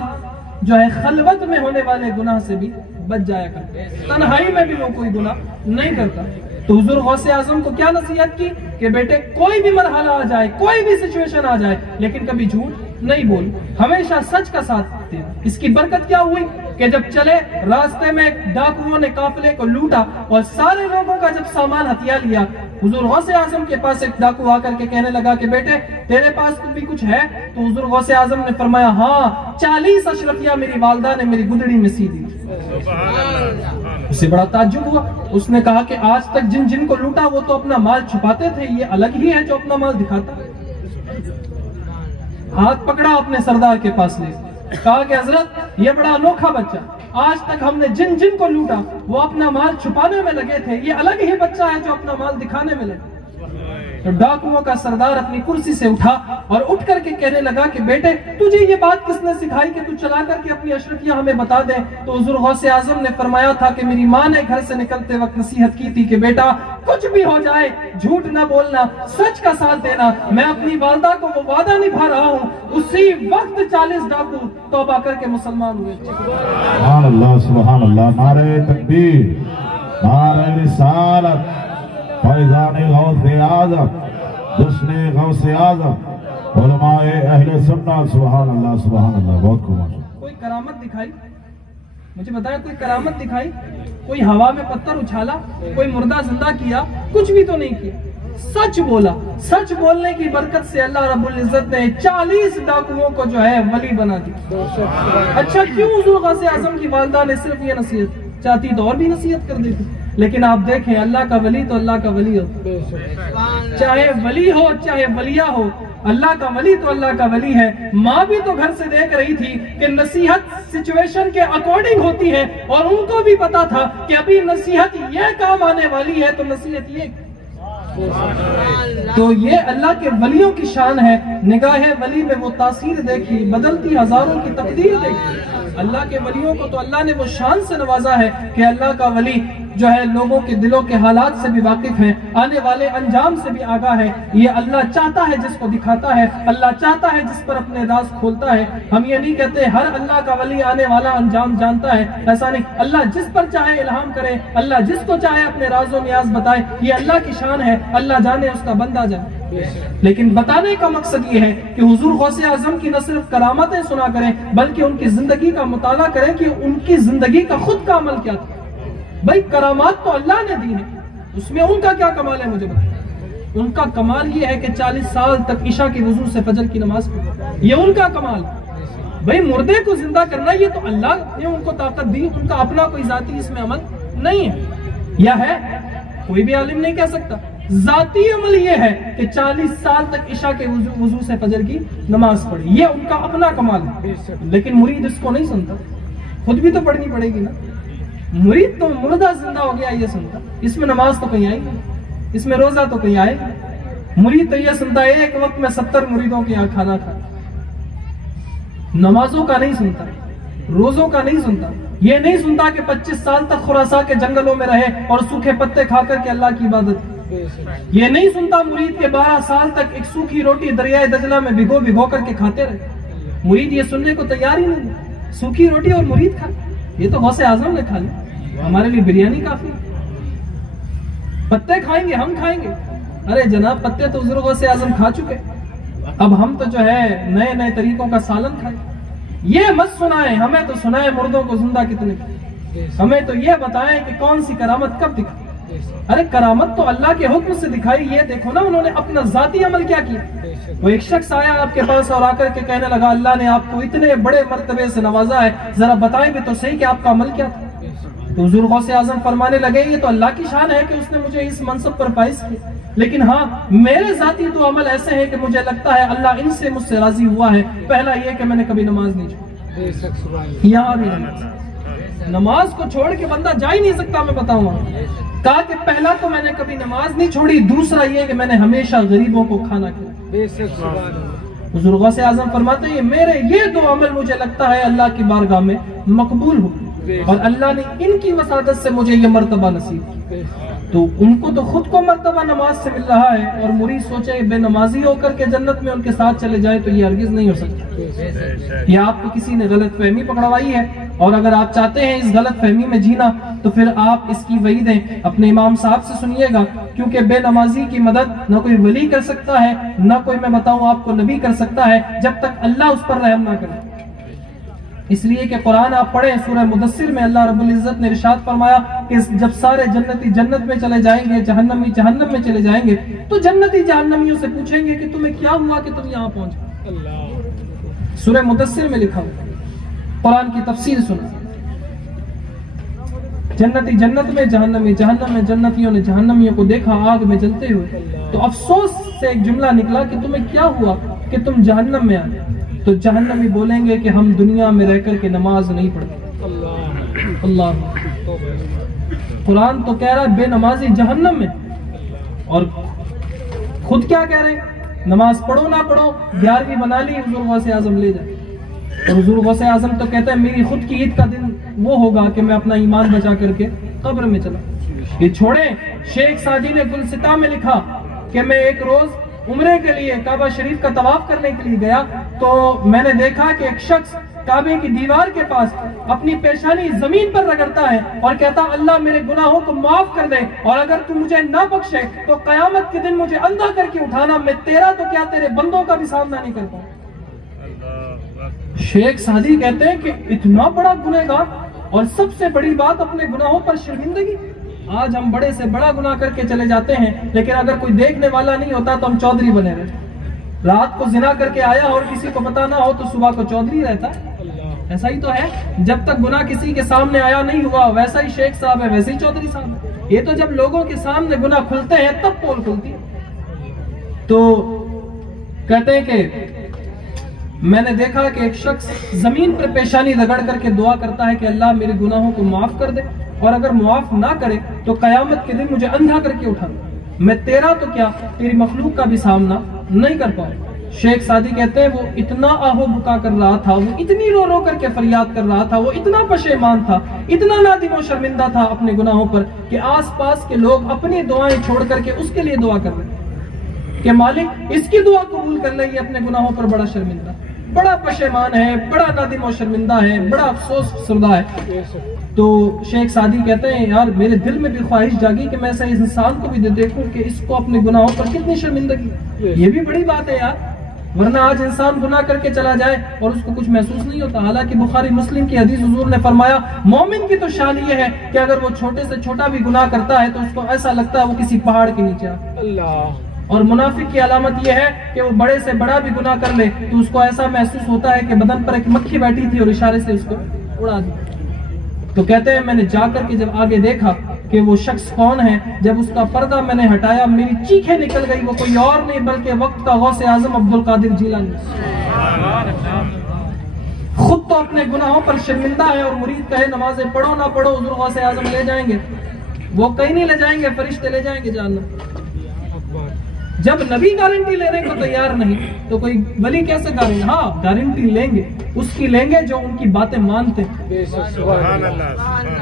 जो है खलवत में होने वाले गुनाह से भी बच जाया करता है, तन्हाई में भी वो कोई गुनाह नहीं करता। तो हुजूर गौसे आजम को क्या नसीहत की कि बेटे कोई भी मरहला आ जाए, कोई भी सिचुएशन आ जाए, लेकिन कभी झूठ नहीं बोल, हमेशा सच का साथ दे। इसकी बरकत क्या हुई कि जब चले रास्ते में डाकुओं ने काफिले को लूटा और सारे लोगों का जब सामान हथिया लिया, हुजूर गौसे आजम के पास एक डाकू आकर के कहने लगा कि बेटे तेरे पास भी कुछ है? तो हुजूर गौसे आजम ने फरमाया हाँ, 40 अशरफिया मेरी वालदा ने मेरी गुदड़ी में सी दी। उसे बड़ा ताज्जुब हुआ, उसने कहा कि आज तक जिन जिन को लूटा वो तो अपना माल छुपाते थे, ये अलग ही है जो अपना माल दिखाता। हाथ पकड़ा अपने सरदार के पास ले, कहा कि हजरत ये बड़ा अनोखा बच्चा, आज तक हमने जिन जिन को लूटा वो अपना माल छुपाने में लगे थे, ये अलग ही बच्चा है जो अपना माल दिखाने में लगे। तो डाकुओं का सरदार अपनी कुर्सी से उठा और उठ करके कहने लगा कि बेटे तुझे ये बात किसने सिखाई कि तू चला करके अपनी अशरफियां हमें बता दे? तो हुजूर गौसे आजम ने फरमाया था कि मेरी माँ ने घर से निकलते वक्त नसीहत की थी कि बेटा कुछ भी हो जाए झूठ ना बोलना, सच का साथ देना। मैं अपनी वालदा को वो वादा निभा रहा हूँ। उसी वक्त 40 डाकू तौबा करके मुसलमान हुए। सुभान अल्लाह, सुभान अल्लाह, नारे तकबीर, नारे रिसालत, फैज़ाने गौसे आज़म, जश्ने गौसे आज़म, उलमाए अहले सुन्नत। सुभान अल्लाह, सुभान अल्लाह, बहुत खूब। कोई करामत दिखाई? मुझे बताया कोई करामत दिखाई? कोई हवा में पत्थर उछाला? कोई मुर्दा जिंदा किया? कुछ भी तो नहीं किया। सच बोला। सच बोलने की बरकत से अल्लाह रब्बुल इज्जत ने 40 डाकुओं को जो है वली बना दिया। अच्छा क्यों हुजूर गौसे आजम की वालिदा ने सिर्फ ये नसीहत चाहती तो और भी नसीहत कर देती, लेकिन आप देखें अल्लाह का वली तो अल्लाह का वली हो, चाहे वली हो चाहे वलिया हो, अल्लाह का वली तो अल्लाह का वली है। माँ भी तो घर से देख रही थी कि नसीहत सिचुएशन के अकॉर्डिंग होती है और उनको भी पता था कि अभी नसीहत ये काम आने वाली है तो नसीहत ये। तो ये अल्लाह के वलियों की शान है। निगाहे वली में वो तासीर देखी, बदलती हजारों की तकदीर देखी। अल्लाह के वलियों को तो अल्लाह ने वो शान से नवाजा है कि अल्लाह का वली जो है लोगों के दिलों के हालात से भी वाकिफ है, आने वाले अंजाम से भी आगाह है। ये अल्लाह चाहता है जिसको दिखाता है, अल्लाह चाहता है जिस पर अपने राज खोलता है। हम ये नहीं कहते हर अल्लाह का वली आने वाला अंजाम जानता है, ऐसा नहीं। अल्लाह जिस पर चाहे इल्हाम करे, अल्लाह जिसको चाहे अपने राजो नियाज बताए, ये अल्लाह की शान है। अल्लाह जाने उसका बंदा जाने। लेकिन बताने का मकसद ये है कि हुजूर गौसे आजम की न सिर्फ करामतें सुना करें बल्कि उनकी जिंदगी का मुताला करें कि उनकी जिंदगी का खुद का अमल क्या था। भाई करामात तो अल्लाह ने दी है, उसमें उनका क्या कमाल है मुझे बताओ। उनका कमाल ये है कि 40 साल तक ईशा की वजू से फजर की नमाज पढ़ा, ये उनका कमाल। भाई मुर्दे को जिंदा करना ये तो अल्लाह ने उनको ताकत दी, उनका अपना कोई जाती इसमें अमल नहीं है। या है? कोई भी आलिम नहीं कह सकता। जाती अमल ये है कि 40 साल तक इशा के वजू से फजर की नमाज पढ़े, ये उनका अपना कमाल है। लेकिन मुरीद इसको नहीं सुनता, खुद भी तो पढ़नी पड़ेगी ना। मुरीद तो मुर्दा जिंदा हो गया ये सुनता, इसमें नमाज तो कहीं आएगी, इसमें रोजा तो कहीं आएगा। मुरीद तो ये सुनता है एक वक्त में 70 मुरीदों के यहाँ खाना खा, नमाजों का नहीं सुनता, रोजों का नहीं सुनता। ये नहीं सुनता कि 25 साल तक खुरासा के जंगलों में रहे और सूखे पत्ते खाकर के अल्लाह की इबादत की। ये नहीं सुनता मुरीद के 12 साल तक एक सूखी रोटी दरियाए दजला में भिगो भिगो करके खाते रहे। मुरीद ये सुनने को तैयार ही नहीं, सूखी रोटी और मुरीद खा, ये तो गौसे आजम ने खा ली, हमारे लिए बिरयानी काफी। पत्ते खाएंगे, हम खाएंगे, अरे जनाब पत्ते तो हुजूर गौसे आजम खा चुके, अब हम तो जो है नए नए तरीकों का सालन खाएं। ये मत सुनाए, हमें तो सुनाए मुर्दों को जिंदा कितने, हमें तो ये बताएं कि कौन सी करामत कब दिखाई। अरे करामत तो अल्लाह के हुक्म से दिखाई, ये देखो ना उन्होंने अपना जाती अमल क्या किया। वो एक शख्स आया आपके पास और आकर के कहने लगा अल्लाह ने आपको इतने बड़े मर्तबे से नवाजा है, जरा बताएं भी तो सही कि आपका अमल क्या था। तो हुजूर गौसे आजम फरमाने लगे ये तो अल्लाह की शान है कि उसने मुझे इस मनसब पर फाइज किया, लेकिन हाँ मेरे जाती तो अमल ऐसे हैं कि मुझे लगता है अल्लाह इनसे मुझसे राजी हुआ है। पहला ये कि मैंने कभी नमाज नहीं छोड़ी, यहाँ भी नमाज को छोड़ के बंदा जा ही नहीं सकता, मैं बताऊंगा। कहा कि पहला तो मैंने कभी नमाज नहीं छोड़ी, दूसरा ये कि मैंने हमेशा गरीबों को खाना खिलाया। हुजूर गौसे आजम फरमाते हैं मेरे ये दो अमल मुझे लगता है अल्लाह की बारगाह में मकबूल हुए और अल्लाह ने इनकी वसादत से मुझे ये मर्तबा नसीब किया। तो उनको तो खुद को मर्तबा नमाज से मिल रहा है और मुरीद सोचे बेनमाजी होकर के जन्नत में उनके साथ चले जाए, तो ये हरगिज नहीं हो सकता। या आपको किसी ने गलत फहमी पकड़वाई है और अगर आप चाहते हैं इस गलत फहमी में जीना तो फिर आप इसकी वईदें अपने इमाम साहब से सुनिएगा, क्योंकि बेनमाजी की मदद न कोई वली कर सकता है, न कोई मैं बताऊं आपको नबी कर सकता है, जब तक अल्लाह उस पर रहम ना करे। इसलिए कि कुरान आप पढ़ें, सूरह मुदस्सिर में अल्लाह रब्बुल इज्जत ने इरशाद फरमाया कि जब सारे जन्नती जन्नत में चले जाएंगे, जहन्नमी जहन्नम में चले जाएंगे, तो जन्नती जहन्नमियों से पूछेंगे कि तुम्हें क्या हुआ कि तुम यहाँ पहुंचे। सूरह मुदस्सिर में लिखा हुआ, कुरान की तफसीर सुना। जन्नती जन्नत में, जहन्नमी जहन्नम में, जन्नतियों ने जहन्नमियों को देखा आग में जलते हुए, तो अफसोस से एक जुमला निकला कि तुम्हें क्या हुआ कि तुम जहन्नम में आए। तो जहन्नमी बोलेंगे कि हम दुनिया में रहकर के नमाज नहीं पढ़ते। अल्लाह, कुरान तो कह रहा है बेनमाजी जहन्नम में, और खुद क्या कह रहे हैं, नमाज पढ़ो ना पढ़ो 11वीं बना ली, हुजूर गौसे आजम ले जाए। और हुजूर गौसे आजम तो कहते हैं मेरी खुद की ईद का दिन वो होगा कि मैं अपना ईमान बचा करके कब्र में चला। ये छोड़े, शेख सादी ने गुलसिता में लिखा कि मैं एक रोज उम्रे के लिए काबा शरीफ का तवाफ करने के लिए गया, तो मैंने देखा कि एक शख्स काबे की दीवार के पास अपनी पेशानी जमीन पर रगड़ता है और कहता अल्लाह मेरे गुनाहों को माफ कर दे, और अगर तू मुझे ना बख्शे तो कयामत के दिन मुझे अंधा करके उठाना, मैं तेरा तो क्या तेरे बंदों का भी सामना नहीं कर पाऊं। शेख सादी कहते हैं कि इतना बड़ा गुनहगार और सबसे बड़ी बात अपने गुनाहों पर शर्मिंदगी। आज हम बड़े से बड़ा गुनाह करके चले जाते हैं, लेकिन अगर कोई देखने वाला नहीं होता तो हम चौधरी बने रहते। रात को जिना करके आया और किसी को पता ना हो तो सुबह को चौधरी रहता। ऐसा ही तो है, जब तक गुनाह किसी के सामने आया नहीं हुआ वैसा ही शेख साहब है, वैसे ही चौधरी साहब है। ये तो जब लोगों के सामने गुनाह खुलते हैं तब पोल खुलती है। तो कहते हैं कि मैंने देखा कि एक शख्स जमीन पर पेशानी रगड़ करके दुआ करता है कि अल्लाह मेरे गुनाहों को माफ कर दे, और अगर माफ ना करे तो कयामत के दिन मुझे अंधा करके उठा, मैं तेरा तो क्या तेरी मखलूक का भी सामना नहीं कर पाऊं। शेख सादी कहते हैं वो इतना आहो बुका कर रहा था, वो इतनी रो रो करके फरियाद कर रहा था, वो इतना पशेमान था, इतना नादिम और शर्मिंदा था अपने गुनाहों पर कि आसपास के लोग अपनी दुआएं छोड़ करके उसके लिए दुआ कर रहे कि मालिक इसकी दुआ कबूल कर ले, ये अपने गुनाहों पर बड़ा शर्मिंदा, बड़ा पशेमान है, बड़ा नादिम और शर्मिंदा है, बड़ा अफसोस शुदा है। तो शेख सादी कहते हैं यार मेरे दिल में भी ख्वाहिश जागी कि मैं ऐसे इस इंसान को भी देखूं कि इसको अपने गुनाहों पर कितनी शर्मिंदगी। ये भी बड़ी बात है यार, वरना आज इंसान गुनाह करके चला जाए और उसको कुछ महसूस नहीं होता। हालांकि बुखारी मुस्लिम की हदीस हुजूर ने फरमाया मोमिन की तो शान ये है कि अगर वो छोटे से छोटा भी गुनाह करता है तो उसको ऐसा लगता है वो किसी पहाड़ के नीचे अल्लाह। और मुनाफिक की अलामत यह है कि वो बड़े से बड़ा भी गुनाह कर ले तो उसको ऐसा महसूस होता है कि बदन पर एक मक्खी बैठी थी और इशारे से उसको उड़ा दी। तो कहते हैं मैंने जाकर के जब आगे देखा कि वो शख्स कौन है। जब उसका पर्दा मैंने हटाया, मेरी चीखें निकल गई। वो कोई और नहीं बल्कि वक्त का गौसे आजम अब्दुल कादिर जिलानी। खुद तो अपने गुनाहों पर शर्मिंदा है और मुरीद कहे नमाजें पढ़ो ना पढ़ो हुजूर गौसे आजम ले जाएंगे। वो कहीं नहीं ले जाएंगे, फरिश्ते ले जाएंगे जहन्नम। जब नबी गारंटी लेने को तैयार नहीं तो कोई वली कैसे गारंटी? हाँ, गारंटी लेंगे, उसकी लेंगे जो उनकी बातें मानते हैं।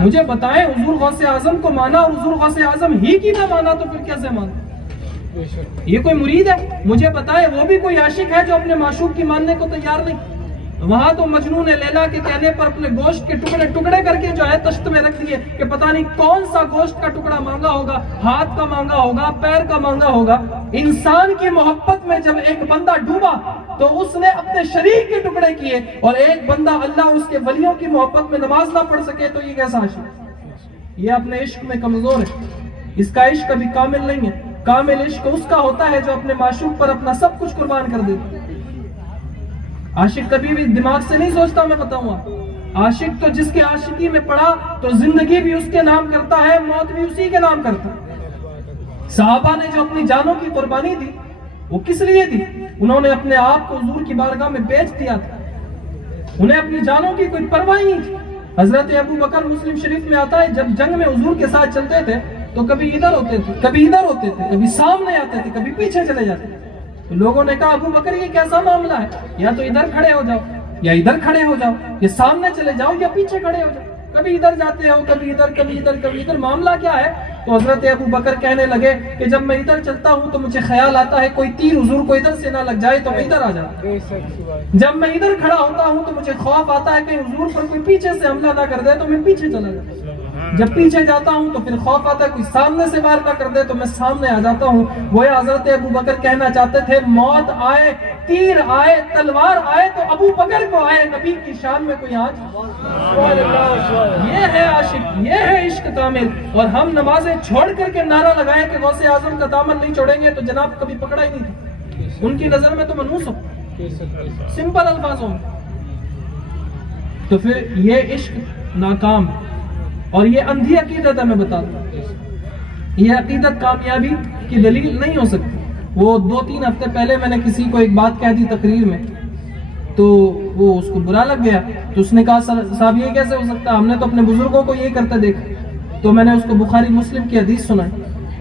मुझे बताएं, हुजूर गौसे आजम को माना और हुजूर गौसे आजम ही की ना माना तो फिर कैसे माना? ये कोई मुरीद है? मुझे बताएं, वो भी कोई आशिक है जो अपने माशूक की मानने को तैयार नहीं? वहां तो मजनून लैला के कहने पर अपने गोश्त के टुकड़े टुकड़े करके जो है तश्त में रख दिए कि पता नहीं कौन सा गोश्त का टुकड़ा मांगा होगा, हाथ का मांगा होगा, पैर का मांगा होगा। इंसान की मोहब्बत में जब एक बंदा डूबा तो उसने अपने शरीर के टुकड़े किए, और एक बंदा अल्लाह उसके वलियों की मोहब्बत में नमाज ना पढ़ सके तो ये कैसा आशिक? ये अपने इश्क में कमजोर है। इसका इश्क कभी कामिल नहीं है। कामिल इश्क उसका होता है जो अपने माशूक पर अपना सब कुछ कुर्बान कर देता है। आशिक कभी भी दिमाग से नहीं सोचता, मैं बताऊंगा। आशिक तो जिसके आशिकी में पड़ा तो जिंदगी भी उसके नाम करता है, मौत भी उसी के नाम करता है। सहाबा ने जो अपनी जानों की कुर्बानी दी वो किस लिए दी? उन्होंने अपने आप को हुजूर की बारगाह में बेच दिया था। उन्हें अपनी जानों की कोई परवाह नहीं थी। हजरत अबू बकर, मुस्लिम शरीफ में आता है, जब जंग में हुजूर के साथ चलते थे तो कभी इधर होते थे, कभी इधर होते थे, कभी सामने आते थे, कभी पीछे चले जाते थे। तो लोगों ने कहा, अबू बकर ये कैसा मामला है? या तो इधर खड़े हो जाओ या इधर खड़े हो जाओ, या सामने चले जाओ या पीछे खड़े हो जाओ। कभी इधर जाते हो, कभी इधर, कभी इधर, कभी इधर, मामला क्या है? तो हजरत अबू बकर कहने लगे कि जब मैं इधर चलता हूँ तो मुझे ख्याल आता है कोई तीर हुजूर को इधर से ना लग जाए तो मैं इधर आ जाऊँ। जब मैं इधर खड़ा होता हूँ तो मुझे खौफ आता है कि हुजूर पर कोई पीछे से हमला ना कर दे तो मैं पीछे चला जाता। जब पीछे जाता हूँ तो फिर खौफ आता है कोई सामने से वार ना कर दे तो मैं सामने आ जाता हूँ। वो हजरत अबू बकर कहना चाहते थे, मौत आए, तीर आए, तलवार आए तो अबू बकर को आए, नबी की शान में कोई आज। ये है आशिक, ये है इश्क कामिल। और हम नमाजें छोड़ करके नारा लगाए कि गौसे आजम का दामन नहीं छोड़ेंगे तो जनाब कभी पकड़ा ही नहीं था। उनकी नजर में तो मनहूस हो, सिंपल अल्फाजों में। तो फिर ये इश्क नाकाम और ये अंधी अकीदत है। मैं बताता हूँ, ये अकीदत कामयाबी की दलील नहीं हो सकती। वो 2-3 हफ्ते पहले मैंने किसी को एक बात कह दी तकरीर में, तो वो उसको बुरा लग गया। तो उसने कहा, साहब ये कैसे हो सकता है? हमने तो अपने बुजुर्गों को ये करते देखा। तो मैंने उसको बुखारी मुस्लिम की हदीस सुनाई।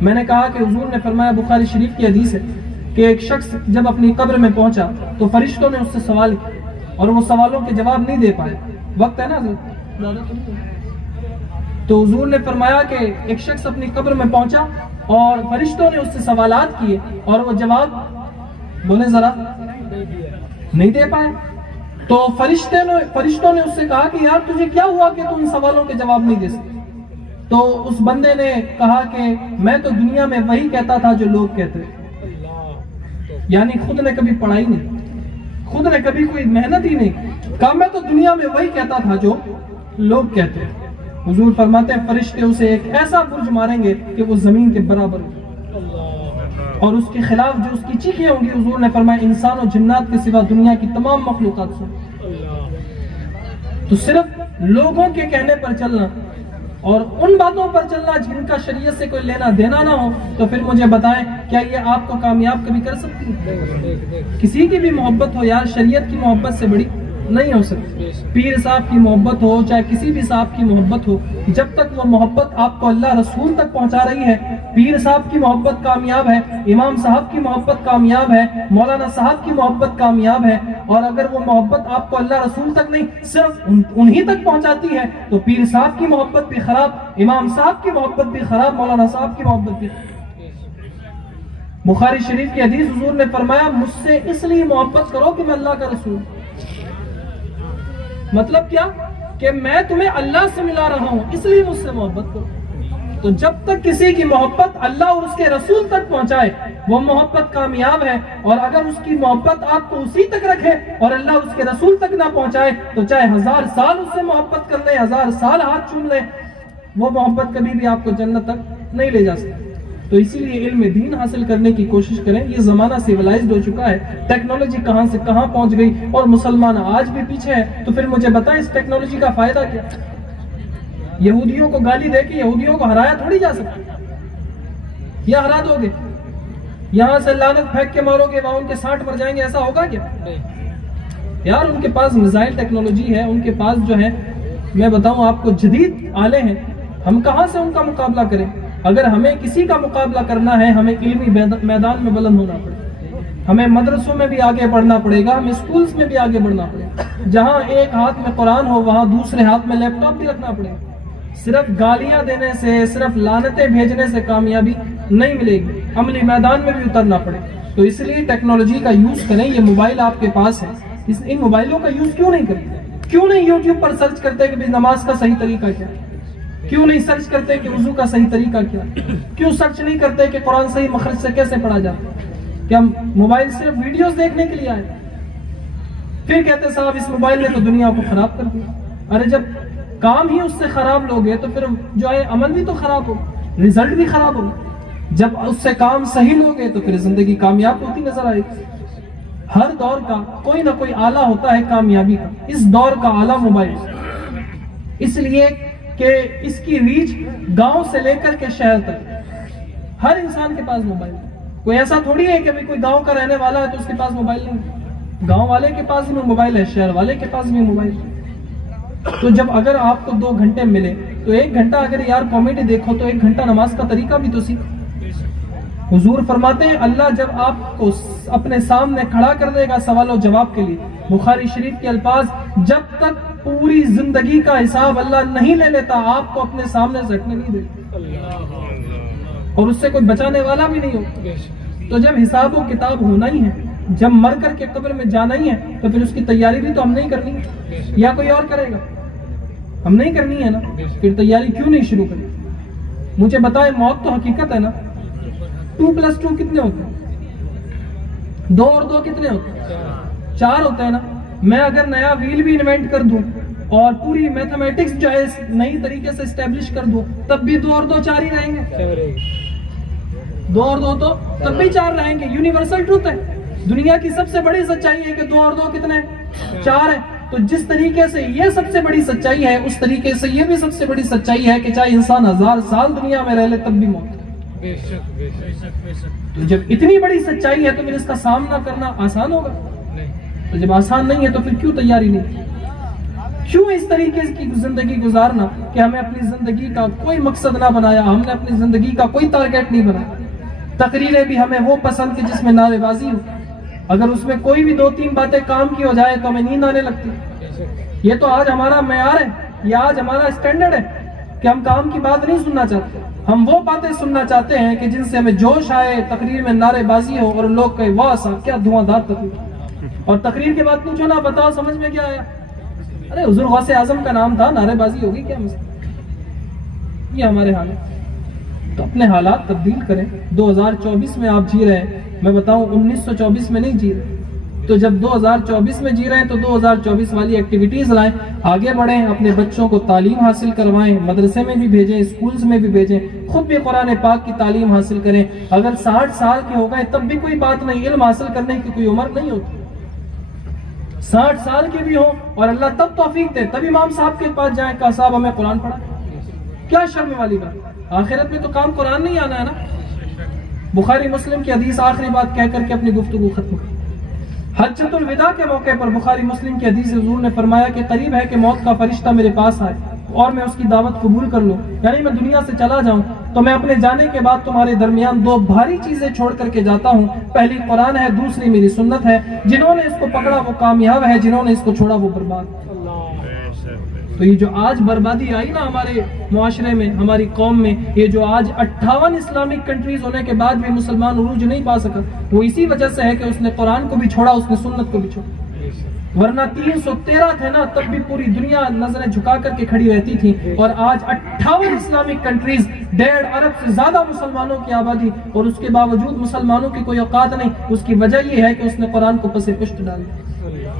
मैंने कहा कि हुजूर ने फरमाया, बुखारी शरीफ की हदीस है कि एक शख्स जब अपनी कब्र में पहुंचा तो फरिश्तों ने उससे सवाल किए और वो सवालों के जवाब नहीं दे पाए। वक्त है ना, तो हुजूर ने फरमाया कि एक शख्स अपनी कब्र में पहुंचा और फरिश्तों ने उससे सवालात किए और वो जवाब बोले जरा नहीं दे पाए। तो फरिश्तों ने उससे कहा कि यार तुझे क्या हुआ कि तुम सवालों के जवाब नहीं दे सकते? तो उस बंदे ने कहा कि मैं तो दुनिया में वही कहता था जो लोग कहते हैं। यानी खुद ने कभी पढ़ाई नहीं, खुद ने कभी कोई मेहनत ही नहीं। कहा मैं तो दुनिया में वही कहता था जो लोग कहते हैं। हुजूर फरमाते हैं फरिश्ते उसे एक ऐसा बुर्ज मारेंगे कि वो जमीन के बराबर हो और उसके खिलाफ जो उसकी चीखें होंगी, हुजूर ने फरमाया इंसान और जिन्नात के सिवा दुनिया की तमाम मखलूकात सुन। तो सिर्फ लोगों के कहने पर चलना और उन बातों पर चलना जिनका शरीयत से कोई लेना देना ना हो, तो फिर मुझे बताएं क्या ये आपको कामयाब कभी कर सकती है? किसी की भी मोहब्बत हो यार, शरीयत की मोहब्बत से बड़ी नहीं हो सकती। पीर साहब की मोहब्बत हो, चाहे किसी भी साहब की मोहब्बत हो, जब तक वो मोहब्बत आपको अल्लाह रसूल तक पहुंचा रही है, पीर साहब की मोहब्बत कामयाब है, इमाम साहब की मोहब्बत कामयाब है, मौलाना साहब की मोहब्बत कामयाब है। और अगर वो मोहब्बत आपको अल्लाह रसूल तक नहीं सिर्फ उन्हीं तक पहुंचाती है तो पीर साहब की मोहब्बत भी खराब, इमाम साहब की मोहब्बत भी खराब, मौलाना साहब की मोहब्बत भी। बुखारी शरीफ की हदीस, हुजूर ने फरमाया मुझसे इसलिए मोहब्बत करो कि मैं अल्लाह का रसूल। मतलब क्या कि मैं तुम्हें अल्लाह से मिला रहा हूं इसलिए मुझसे मोहब्बत करो। तो जब तक किसी की मोहब्बत अल्लाह और उसके रसूल तक पहुंचाए वो मोहब्बत कामयाब है। और अगर उसकी मोहब्बत आपको उसी तक रखे और अल्लाह उसके रसूल तक ना पहुंचाए तो चाहे 1000 साल उससे मोहब्बत कर ले, 1000 साल हाथ चूम ले, वो मोहब्बत कभी भी आपको जन्नत तक नहीं ले जा सकती। तो इसीलिए इल्म दीन हासिल करने की कोशिश करें। ये जमाना सिविलाइज्ड हो चुका है, टेक्नोलॉजी कहां से कहां पहुंच गई और मुसलमान आज भी पीछे है। तो फिर मुझे बताएं इस टेक्नोलॉजी का फायदा क्या? यहूदियों को गाली दे के यहूदियों को हराया थोड़ी जा सकता, या हरा दोगे? यहां से लानत फेंक के मारोगे, वहां उनके 60 मर जाएंगे, ऐसा होगा क्या? यार उनके पास मिसाइल टेक्नोलॉजी है, उनके पास जो है मैं बताऊं आपको जदीद आले हैं, हम कहां से उनका मुकाबला करें? अगर हमें किसी का मुकाबला करना है, हमें इल्मी मैदान में बुलंद होना पड़ेगा, हमें मदरसों में भी आगे बढ़ना पड़ेगा, हमें स्कूल्स में भी आगे बढ़ना पड़ेगा। जहां एक हाथ में कुरान हो वहां दूसरे हाथ में लैपटॉप भी रखना पड़ेगा। सिर्फ गालियां देने से, सिर्फ लानतें भेजने से कामयाबी नहीं मिलेगी, अमली मैदान में भी उतरना पड़ेगा। तो इसलिए टेक्नोलॉजी का यूज करें। ये मोबाइल आपके पास है, इन मोबाइलों का यूज क्यों नहीं करते? क्यों नहीं यूट्यूब पर सर्च करते कि भाई नमाज का सही तरीका क्या? क्यों नहीं सर्च करते कि वुजू का सही तरीका क्या? क्यों सर्च नहीं करते कि कुरान सही मखरज से कैसे पढ़ा जाता? क्या मोबाइल सिर्फ वीडियोस देखने के लिए आए? फिर कहते साहब इस मोबाइल ने तो दुनिया को खराब कर दिया। अरे जब काम ही उससे खराब लोगे तो फिर जो है अमल भी तो खराब हो, रिजल्ट भी खराब होगा। जब उससे काम सही लोगे तो फिर जिंदगी कामयाब होती नजर आएगी। हर दौर का कोई ना कोई आला होता है कामयाबी का। इस दौर का आला मोबाइल, इसलिए कि इसकी रीच गांव से लेकर के शहर तक हर इंसान के पास मोबाइल है। कोई ऐसा थोड़ी है कि भाई कोई गांव का रहने वाला है तो उसके पास मोबाइल नहीं। गांव वाले के पास भी मोबाइल है, शहर वाले के पास भी मोबाइल है। तो जब अगर आपको 2 घंटे मिले तो 1 घंटा अगर यार कॉमेडी देखो तो 1 घंटा नमाज का तरीका भी तो सीखो। हुजूर फरमाते हैं अल्लाह जब आपको अपने सामने खड़ा कर देगा सवाल और जवाब के लिए, बुखारी शरीफ के अल्फाज, जब तक पूरी जिंदगी का हिसाब अल्लाह नहीं ले लेता आपको अपने सामने से हटने नहीं देता, और उससे कोई बचाने वाला भी नहीं हो। तो जब हिसाब और किताब होना ही है, जब मर करके कब्र में जाना ही है, तो फिर उसकी तैयारी भी तो हम नहीं करनी है, या कोई और करेगा? हम नहीं करनी है ना, फिर तैयारी क्यों नहीं शुरू करें? मुझे बताए, मौत तो हकीकत है ना। 2+2 कितने होते हैं? 2 और 2 कितने होते हैं? 4 होते हैं ना। मैं अगर नया व्हील भी इन्वेंट कर दूं और पूरी मैथमेटिक्स जो है नई तरीके से एस्टेब्लिश कर दूं, तब भी 2 और 2 4 ही रहेंगे। 2 और 2 तो तब भी 4 रहेंगे। यूनिवर्सल ट्रूथ है, दुनिया की सबसे बड़ी सच्चाई है कि 2 और 2 कितने हैं? 4 है। तो जिस तरीके से ये सबसे बड़ी सच्चाई है, उस तरीके से ये भी सबसे बड़ी सच्चाई है कि चाहे इंसान 1000 साल दुनिया में रह ले तब भी मौत। तो जब इतनी बड़ी सच्चाई है तो फिर इसका सामना करना आसान होगा? तो जब आसान नहीं है तो फिर क्यों तैयारी नहीं? क्यों इस तरीके की जिंदगी गुजारना कि हमें अपनी जिंदगी का कोई मकसद ना बनाया, हमने अपनी जिंदगी का कोई टारगेट नहीं बनाया। तकरीरें भी हमें वो पसंद की जिसमें नारेबाजी हो, अगर उसमें कोई भी 2-3 बातें काम की हो जाए तो हमें नींद आने लगती। ये तो आज हमारा मेयार है, ये आज हमारा स्टैंडर्ड है कि हम काम की बात नहीं सुनना चाहते। हम वो बातें सुनना चाहते हैं कि जिनसे हमें जोश आए, तकरीर में नारेबाजी हो और लोग कहे वाह साहब क्या धुआंधार तकरीर। और तकरीर के बाद पूछो ना, बताओ समझ में क्या आया? अरे हुजूर गौसे आजम का नाम था, नारेबाजी होगी क्या मसला? ये हमारे हाल है। तो अपने हालात तब्दील करें। 2024 में आप जी रहे हैं, मैं बताऊं 1924 में नहीं जी रहे। तो जब 2024 में जी रहे हैं तो 2024 वाली एक्टिविटीज लाएं, आगे बढ़ें, अपने बच्चों को तालीम हासिल करवाएं, मदरसे में भी भेजें, स्कूल्स में भी भेजें, खुद भी कुरान पाक की तालीम हासिल करें। अगर 60 साल के हो गए तब भी कोई बात नहीं, इल्म हासिल करने की कोई उम्र नहीं होती। 60 साल के भी हो और अल्लाह तब तौफीक दे तब इमाम साहब के पास जाए, कहा साहब हमें कुरान पढ़ा। क्या शर्म वाली बात? आखिरत में तो काम कुरान नहीं आना है ना। बुखारी मुस्लिम की हदीस आखिरी बात कह करके अपनी गुफ्तगू खत्म कर। हज्जतुल विदा के मौके पर बुखारी मुस्लिम की हदीस हुजूर ने फरमाया कि करीब है कि मौत का फरिश्ता मेरे पास आए और मैं उसकी दावत कबूल कर लूं, यानी मैं दुनिया से चला जाऊं, तो मैं अपने जाने के बाद तुम्हारे दरमियान 2 भारी चीजें छोड़ करके जाता हूं। पहली कुरान है, दूसरी मेरी सुन्नत है। जिन्होंने इसको पकड़ा वो कामयाब है, जिन्होंने इसको छोड़ा वो बर्बाद। तो ये जो आज बर्बादी आई ना हमारे मुआशरे में, हमारी कौम में, ये जो आज 58 इस्लामिक कंट्रीज होने के बाद भी मुसलमान उरूज नहीं पा सका, वो इसी वजह से है कि उसने कुरान को भी छोड़ा, उसने सुन्नत को भी छोड़ा। वरना 313 थे ना, तब भी पूरी दुनिया नजरें झुका करके खड़ी रहती थी। और आज 58 इस्लामिक कंट्रीज, 1.5 अरब से ज्यादा मुसलमानों की आबादी, और उसके बावजूद मुसलमानों की कोई औकात नहीं। उसकी वजह यह है कि उसने कुरान को पसे पुष्ट डाल दिया।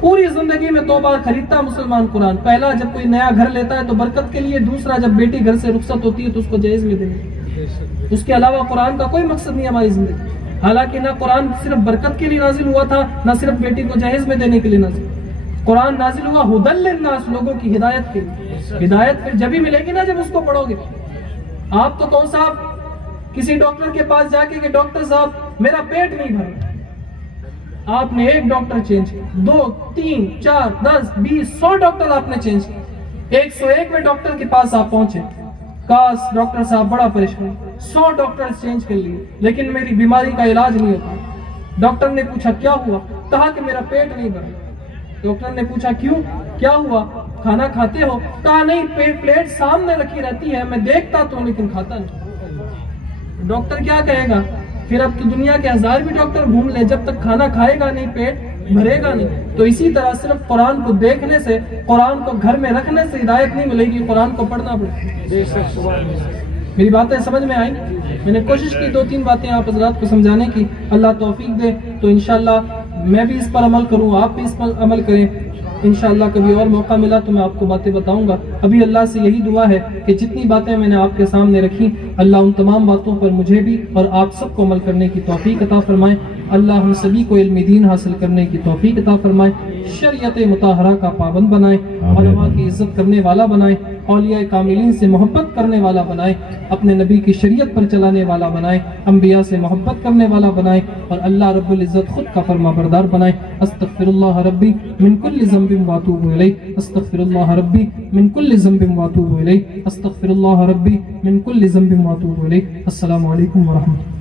पूरी जिंदगी में 2 बार खरीदता मुसलमान कुरान। पहला जब कोई नया घर लेता है तो बरकत के लिए, दूसरा जब बेटी घर से रुखसत होती है तो उसको जहेज में देंगे। उसके अलावा कुरान का कोई मकसद नहीं हमारी जिंदगी। हालांकि ना कुरान सिर्फ बरकत के लिए नाजिल हुआ था, ना सिर्फ बेटी को जहेज में देने के लिए नाजिल। कुरान नाजिल हुआ हुदल लिन्नास, लोगों की हिदायत के लिए। हिदायत फिर जब ही मिलेगी ना जब उसको पढ़ोगे। आप तो कौन साहब किसी डॉक्टर के पास जाके कि डॉक्टर साहब मेरा पेट नहीं भर रहा, आपने एक डॉक्टर चेंज किया, 2, 3, 4, 10, 20, 100 डॉक्टर आपने चेंज किया, 101वें डॉक्टर के पास आप पहुंचे, काश डॉक्टर साहब बड़ा परेशान, 100 डॉक्टर चेंज कर लिए लेकिन मेरी बीमारी का इलाज नहीं होता। डॉक्टर ने पूछा क्या हुआ, कहा कि मेरा पेट नहीं भरा। डॉक्टर ने पूछा क्यों, क्या हुआ, खाना खाते हो, कहा नहीं, प्लेट सामने रखी रहती है, मैं देखता तो लेकिन खाता नहीं। डॉक्टर क्या कहेगा, फिर अब तो दुनिया के 1000 भी डॉक्टर घूम ले, जब तक खाना खाएगा नहीं पेट भरेगा नहीं। तो इसी तरह सिर्फ कुरान को देखने से, कुरान को घर में रखने से हिदायत नहीं मिलेगी, कुरान को पढ़ना पड़ेगा। मेरी बातें समझ में आई? मैंने कोशिश की 2-3 बातें आप हजरात को समझाने की, अल्लाह तौफीक दे तो इंशाअल्लाह मैं भी इस पर अमल करूं, आप भी इस पर अमल करें। इंशाअल्लाह कभी और मौका मिला तो मैं आपको बातें बताऊंगा। अभी अल्लाह से यही दुआ है कि जितनी बातें मैंने आपके सामने रखी, अल्लाह उन तमाम बातों पर मुझे भी और आप सबको अमल करने की तौफीक अता फरमाए। अल्लाह हम सभी को इल्म दीन हासिल करने की तौफीक अता फरमाए, शरीयत मुताहरा का पाबंद बनाए, उलमा की इज्जत करने वाला बनाए, औलिया कामिलीन से मोहब्बत करने वाला बनाए, अपने नबी की शरीयत पर चलाने वाला बनाए, अंबिया से मोहब्बत करने वाला बनाए और अल्लाह रब्बुल इज्जत खुद का फरमाबरदार बनाए। अस्तगफिरुल्लाह रब्बी मिन कुल्लि ज़ंबिन व अतूबु इलैह, अस्तगफिरुल्लाह रब्बी मिन कुल्लि ज़ंबिन व अतूबु इलैह, अस्तगफिरुल्लाह रब्बी मिन कुल्लि ज़ंबिन व अतूबु इलैह। अस्सलामु अलैकुम व रहमतुल्लाह।